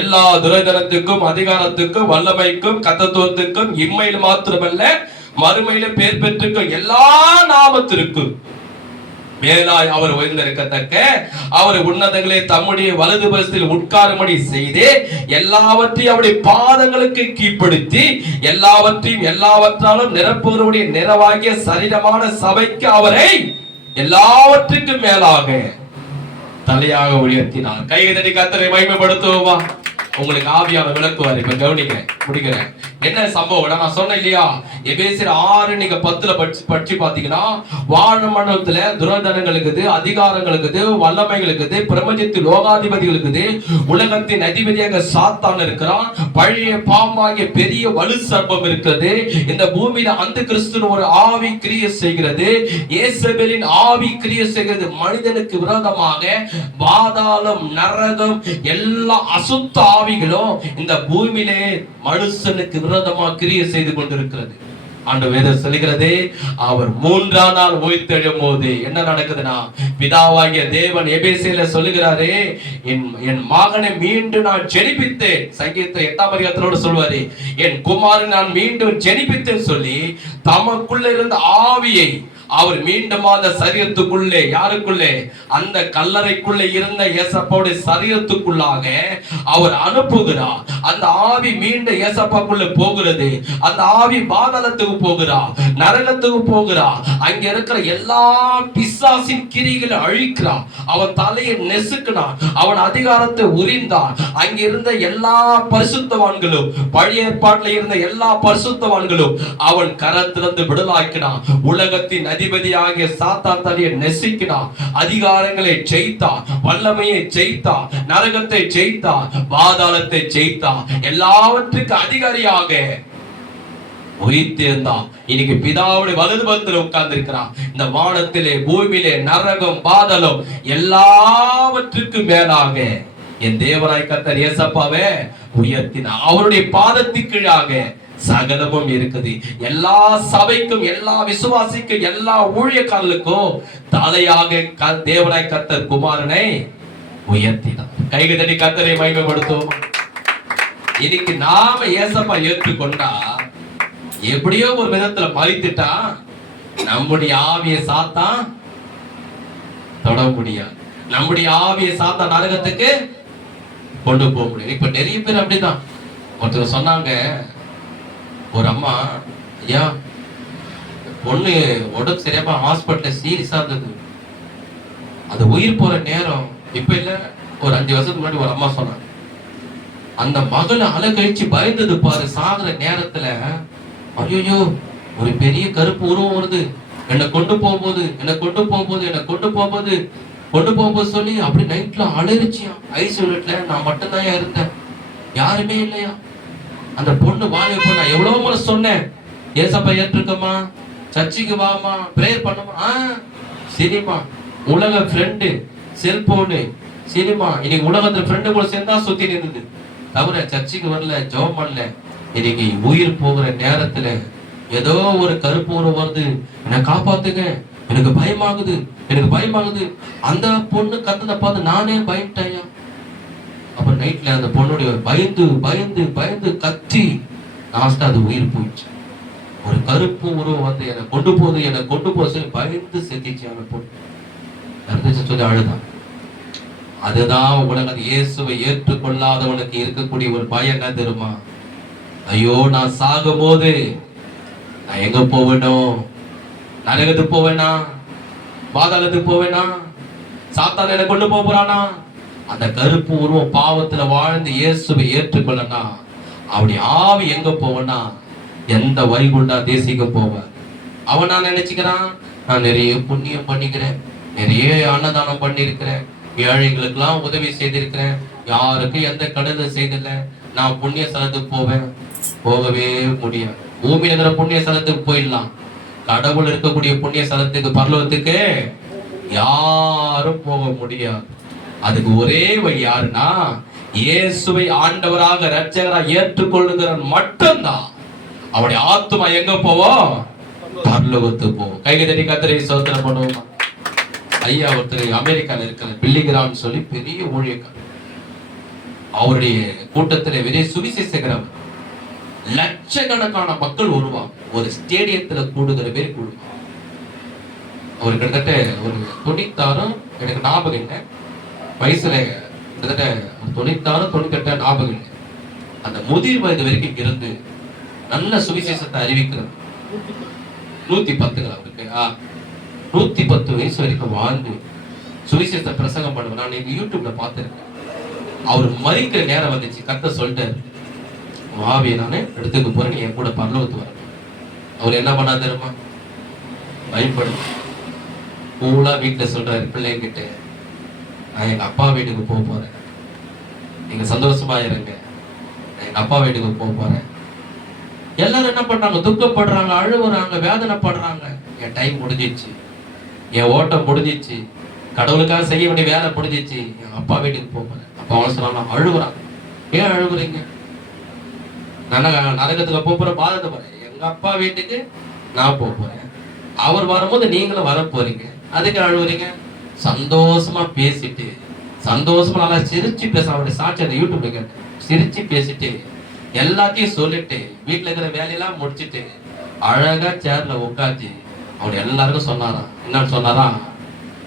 எல்லா துரைதனத்துக்கும் அதிகாரத்துக்கும் வல்லமைக்கும் கர்த்தத்துவத்துக்கும் இம்மையில் மாத்திரமல்ல மறுமையில பேர் பெற்றுக்கும் எல்லா நாமத்திற்கும் மேலாய் அவர் உயர்ந்திருக்கத்தக்க அவர் உன்னதங்களே தம்முடைய வலது பரிசத்தில் உட்காரும்படி செய்து எல்லாவற்றையும் அவருடைய பாதங்களுக்கு கீழ்ப்படுத்தி எல்லாவற்றையும் எல்லாவற்றாலும் நிரப்புவருடைய நிறைவாகிய சரீரமான சபைக்கு அவரை எல்லாவற்றுக்கும் மேலாக தலையாக உயர்த்தினார். கைதடி கர்த்தரை மகிமைப்படுத்துவோமா? உங்களுக்கு ஆவியானவர் விளக்குவார். இப்ப கவனிங்க, முடிக்கிறேன். என்ன சம்பவம் நான் சொன்னேன் இல்லையா, எபேசியர் 6 நீங்க 10ல படிச்சு பாத்தீங்கன்னா, வானமண்டலத்துல துரதனங்கள் இருக்குது, அதிகாரங்கள் இருக்குது, வல்லமைகள் இருக்குது, பிரபஞ்சத்தின் லோகாதிபதிகள் இருக்குது, உலகத்தின் அதிபதியாக சாத்தான் இருக்கிறான், பழைய பாம்பாகிய பெரிய வலு சர்ப்பம் இருக்கிறது, இந்த பூமியில அந்த கிறிஸ்துவின் ஒரு ஆவி கிரியை செய்கிறது, இயேசபேலின் ஆவி கிரியை செய்கிறது. மனிதனுக்கு விரோதமாக பாதாளம், நரகம், எல்லா அசுத்த ஆவிகளும் இந்த பூமியிலே மனுஷனுக்கு விரோதமாக கிரியை செய்து கொண்டிருக்கிறது. ஆண்டவர் வேதம் சொல்கிறது, அவர் 3ஆம் நாள் உயிர்த்தெழும் போது என்ன நடக்குதுன்னா, பிதாவாகிய தேவன் எபேசியர்ல சொல்லுகிறாரு, என் மகனை மீண்டும் நான் ஜெனிப்பித்தேன். சங்கீதம் 8ஆம் அதிகாரத்தோட சொல்வாரு, என் குமாரனை நான் மீண்டும் ஜெனிப்பித்தேன் சொல்லி தமக்குள்ள இருந்த ஆவியை அவர் மீண்டும் அந்த சரீரத்துக்குள்ளே, யாருக்குள்ளே, அந்த கல்லறைக்குள்ளே இருந்த ஏசப்பாவுடைய சரீரத்துக்குள்ளாக அவர் அனுப்புகிறார். அந்த ஆவி மீண்டும் ஏசப்பாக்குள்ள போகிறது. அந்த ஆவி பாதாளத்துக்கு போகிறார், நரகத்துக்கு போகிறார். அங்க இருக்கிற எல்லா பிசாசின் கிரிகளை அழிக்கிறார். அவன் தலையை நெசுக்கினான், அவன் அதிகாரத்தை உரிந்தான். அங்க இருந்த எல்லா பரிசுத்தவான்களும், பழைய ஏற்பாட்டில் இருந்த எல்லா பரிசுத்தவான்களும் அவன் கரத்திலிருந்து விடுதலாக்கினான். உலகத்தின் அதிபதியாகிய சாத்தான் தலையை நெசுக்கினான், அதிகாரங்களை ஜெயித்தான், வல்லமையை ஜெயித்தான், நரகத்தை ஜெயித்தான், பாதாளத்தை ஜெயித்தான், எல்லாவற்றுக்கும் அதிகாரியாக உயிர்த்தெழுந்தான். இன்னைக்கு பிதாவுடைய வலது பக்கத்தில் உட்கார்ந்து இருக்கிறான். இந்த வானத்திலே, பூமியிலே, நரகம், பாதாளம் எல்லாவற்றுக்கும் மேலாக என் தேவனாய் கர்த்தர் இயேசப்பாவே உயர்த்தினார். அவருடைய பாதத்துக்கு கீழாக சகலமும் இருக்குது. எல்லா சபைக்கும், எல்லா விசுவாசிக்கும், எல்லா ஊழியக்காரர்களுக்கும் தலையாக தேவனாய் கர்த்தர் குமாரனை உயர்த்தினார். கைகள் தட்டி கர்த்தரை மகிமைப்படுத்துவோம். இன்னைக்கு நாம ஏசப்பா ஏற்றுக்கொண்டா, எப்படியோ ஒரு விதத்துல மறித்துட்டா, நம்முடைய ஆவியை சாத்தான் தொட முடியாது. நம்முடைய ஆவியை சாத்தா நரகத்துக்கு கொண்டு போக முடியும். இப்ப நிறைய பேர் அப்படிதான். ஒருத்தர் சொன்னாங்க, ஒரு அம்மா, ஐயா பொண்ணு உடம்பு சரியாம ஹாஸ்பிட்டல்ல சீரியஸா இருந்தது, அது உயிர் போற நேரம். இப்ப இல்ல, ஒரு 5 வருஷத்துக்கு முன்னாடி ஒரு அம்மா சொன்னாங்க, அந்த மகளை அலக்கழிச்சு பயந்தது பாரு. சாகுற நேரத்துல ஐயோ ஒரு பெரிய கருப்பு உருவம் வருது, என்னை கொண்டு போகும்போது என்னை கொண்டு போகும்போது என்னை கொண்டு போகும்போது கொண்டு போகும்போது சொல்லி அப்படி நைட்ல அலறிச்சியா. ஐசியூல நான் மட்டும்தான் இருந்தேன், யாருமே இல்லையா. அந்த பொண்ணு வாழை பொண்ணு எவ்வளவு முறை சொன்னேன், ஏசப்பா ஏற்றுக்கமா, சர்ச்சுக்கு வாமா, பிரேயர் பண்ணுமா. சினிமா, உலக ஃப்ரெண்டு, செல்போனு, சினிமா. இன்னைக்கு உலகத்துல ஃப்ரெண்டு கூட சேர்ந்தா சுத்தி இருந்தது, தவிர சர்ச்சுக்கு வரல, ஜெபம் பண்ணல. இன்னைக்கு உயிர் போகிற நேரத்துல ஏதோ ஒரு கருப்பு உருவம் வருது, என்னை காப்பாத்துங்க, எனக்கு பயமாகுது, எனக்கு பயமாகுது. அந்த பொண்ணு கத்ததை பார்த்து நானே பயந்துட்டேன். அப்ப நைட்ல அந்த பொண்ணுடைய பயந்து பயந்து பயந்து கத்தி லாஸ்டா அது உயிர் போயிடுச்சு. ஒரு கருப்பு உருவம் வந்து என்னை கொண்டு போகுது, என்னை கொண்டு போக சொல்லி பயந்து செத்துச்சு. அந்த பொண்ணு சொல்லி அழுதான். அதுதான் உலகம் இயேசுவை ஏற்றுக்கொள்ளாதவனுக்கு இருக்கக்கூடிய ஒரு பயம். என்ன தெரியுமா? ஐயோ நான் சாகும் போது நான் எங்க போவேணும்? நரகத்துக்கு போவேனா, பாதாளத்துக்கு போவேனா, சாத்தான் என்னை கொண்டு போறானா? அந்த கருப்பு உருவம் பாவத்துல வாழ்ந்து இயேசுவை ஏற்றுக்கொள்ளனா அப்படி ஆவி எங்க போவனா? எந்த வைகுண்டா தேசிக்க போவ. அவன் நான் நினைச்சுக்கிறான், நான் நிறைய புண்ணியம் பண்ணிக்கிறேன், நிறைய அன்னதானம் பண்ணிருக்கிறேன், ஏழைகளுக்கெல்லாம் உதவி செய்திருக்கிறேன், யாருக்கும் எந்த கடலும் செய்தில்லை, நான் புண்ணிய ஸ்தலத்துக்கு போவேன். போகவே முடியாது. பூமியில இருக்கிற புண்ணிய ஸ்தலத்துக்கு போயிடலாம், கடவுள் இருக்கக்கூடிய புண்ணிய ஸ்தலத்துக்கு, பரலோகத்துக்கு யாரும் போக முடியாது. அதுக்கு ஒரே வழி யாருன்னா, இயேசுவை ஆண்டவராக இரட்சகராக ஏற்றுக்கொள்ளுகிறவன் மட்டும்தான். அவனுடைய ஆத்துமா எங்க போவோம்? பரலோகத்துக்கு போவோம். கைக்கு தட்டி கர்த்தரை ஸ்தோத்திரம் பண்ணுவோம். ஐயா ஒருத்தர் அமெரிக்கால இருக்கிற பில்லிகிராம் சொல்லி பெரிய ஊழியக்காரர். அவருடைய கூட்டத்தில் விதை சுவிசேஷகர். லட்சக்கணக்கான மக்கள் வருவாங்க. ஒரு ஸ்டேடியத்துல கூடுகிற பேர் கூடுவாங்க. அவர் கிட்டத்தட்ட ஒரு 96, எனக்கு ஞாபகம் இல்லை வயசுல, கிட்டத்தட்ட 96, 98 ஞாபகம் இல்லை. அந்த முதிர் வயது வரைக்கும் இருந்து நல்ல சுவிசேஷத்தை அறிவிக்கிறார். 110 அவருக்கு 110 வயசு வரைக்கும் வாழ்ந்து சுவிசேஷத்தை பிரசங்கம் பண்ணுவேன். நான் நீங்க யூடியூப்ல பார்த்திருக்கேன். அவர் மறிக்கிற நேரம் வந்துச்சு. கர்த்தர் சொல்லிட்டாரு, ஆவியை நானே எடுத்துக்க போறேன், நீ என் கூட பரலோகத்து வர. அவர் என்ன பண்ணா தெரியுமா? பயப்படு கூலா வீட்டுல சொல்றாரு பிள்ளைங்கிட்ட, நான் எங்க அப்பா வீட்டுக்கு போக போறேன், நீங்க சந்தோஷமா இருங்க, நான் எங்க அப்பா வீட்டுக்கு போக போறேன். எல்லாரும் என்ன பண்றாங்க? துக்கப்படுறாங்க, அழுவுறாங்க, வேதனைப்படுறாங்க. என் டைம் முடிஞ்சிச்சு, என் ஓட்டம் முடிஞ்சிச்சு, கடவுளுக்காக செய்ய வேண்டிய வேலை முடிஞ்சிச்சு, என் அப்பா வீட்டுக்கு போறேன். அப்ப அவன் சொன்னா அழுகுறாங்க. ஏன் அழுகுறீங்க? நான் நரகத்துக்கு போறேன், பாதத்தை போறேன், எங்க அப்பா வீட்டுக்கு நான் போறேன், அவர் வரும்போது நீங்களும் வர போறீங்க, அதுக்கு அழுவுறீங்க? சந்தோஷமா பேசிட்டு, சந்தோஷமா நல்லா சிரிச்சு பேச, அவருடைய சாட்சி அந்த யூடியூப்ல கேட்டேன். சிரிச்சு பேசிட்டு எல்லாத்தையும் சொல்லிட்டு வீட்டுல இருக்கிற வேலையெல்லாம் முடிச்சுட்டு அழகா சேர்ல உட்காந்து அவர் எல்லாருக்கும் சொன்னாராம். என்னன்னு சொன்னாராம்?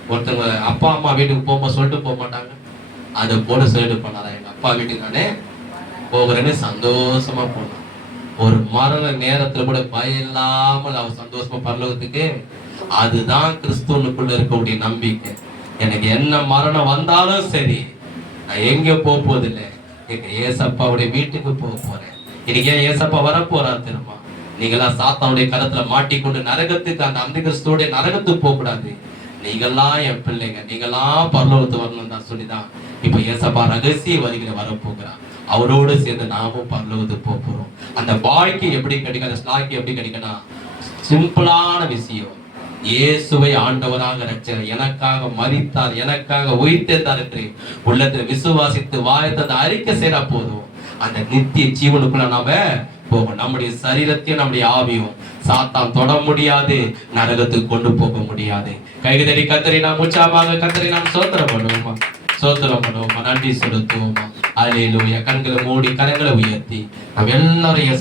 ஒருத்தவங்க அப்பா அம்மா வீட்டுக்கு போகும்போது சொல்லிட்டு போக மாட்டாங்க, அதை போல சொல்லிட்டு போனாரா, எங்க அப்பா வீட்டுக்கு நானே போகிறேன்னு சந்தோஷமா போனான். ஒரு மரண நேரத்துல கூட பயம் இல்லாமல் அவர் சந்தோஷமா பரலோகத்துக்கு. அதுதான் கிறிஸ்துவனுக்குள்ள இருக்கக்கூடிய நம்பிக்கை. எனக்கு என்ன மரணம் வந்தாலும் சரி, நான் எங்க போவதில்லை, எங்க ஏசப்பாவுடைய வீட்டுக்கு போக போறேன். இன்னைக்கு ஏன் ஏசப்பா வர போறாரு தெரியுமா? நீங்களா சாத்தானுடைய கரத்துல மாட்டிக்கொண்டு நரகத்துக்கு, அந்த அந்த கிறிஸ்துவோடைய நரகத்துக்கு போக கூடாது. நீங்கெல்லாம் என் பிள்ளைங்க, நீங்கெல்லாம் பரலோகத்து வரணும் தான் சொல்லிதான் இப்ப ஏசப்பா ரகசிய வருகிற வரப்போகிறார். அவரோடு சேர்ந்து நாமும் பரலோகத்துக்கு போக போறோம். அந்த வாழ்க்கை எப்படி கிடைக்கும், அந்த ஸ்லாக்கி எப்படி கிடைக்கணும்? சிம்பிளான விஷயம். இயேசுவை ஆண்டவராக இரட்சகர் எனக்காக மரித்தார், எனக்காக உயிர்த்தெழுந்தார் உள்ளத்துல விசுவாசித்து வாயத்தை அறிக்கை செய்தா போதும். அந்த நித்திய ஜீவனுக்குள்ள நாம போகும். நம்முடைய சரீரத்தையும் நம்முடைய ஆவியும் சாத்தான் தொட முடியாது, நரகத்துக்கு கொண்டு போக முடியாது. கைகதறி கத்தரி நாம் உற்சாகமாக கத்தரி நாம் சோத்திரம் பண்ணுவோமா, சோத்திரம் பண்ணுவோமா, நன்றி செலுத்துவோமா. அல்லேலூயா. கண்களை மூடி கரங்களை உயர்த்தி நாம் எல்லாரும்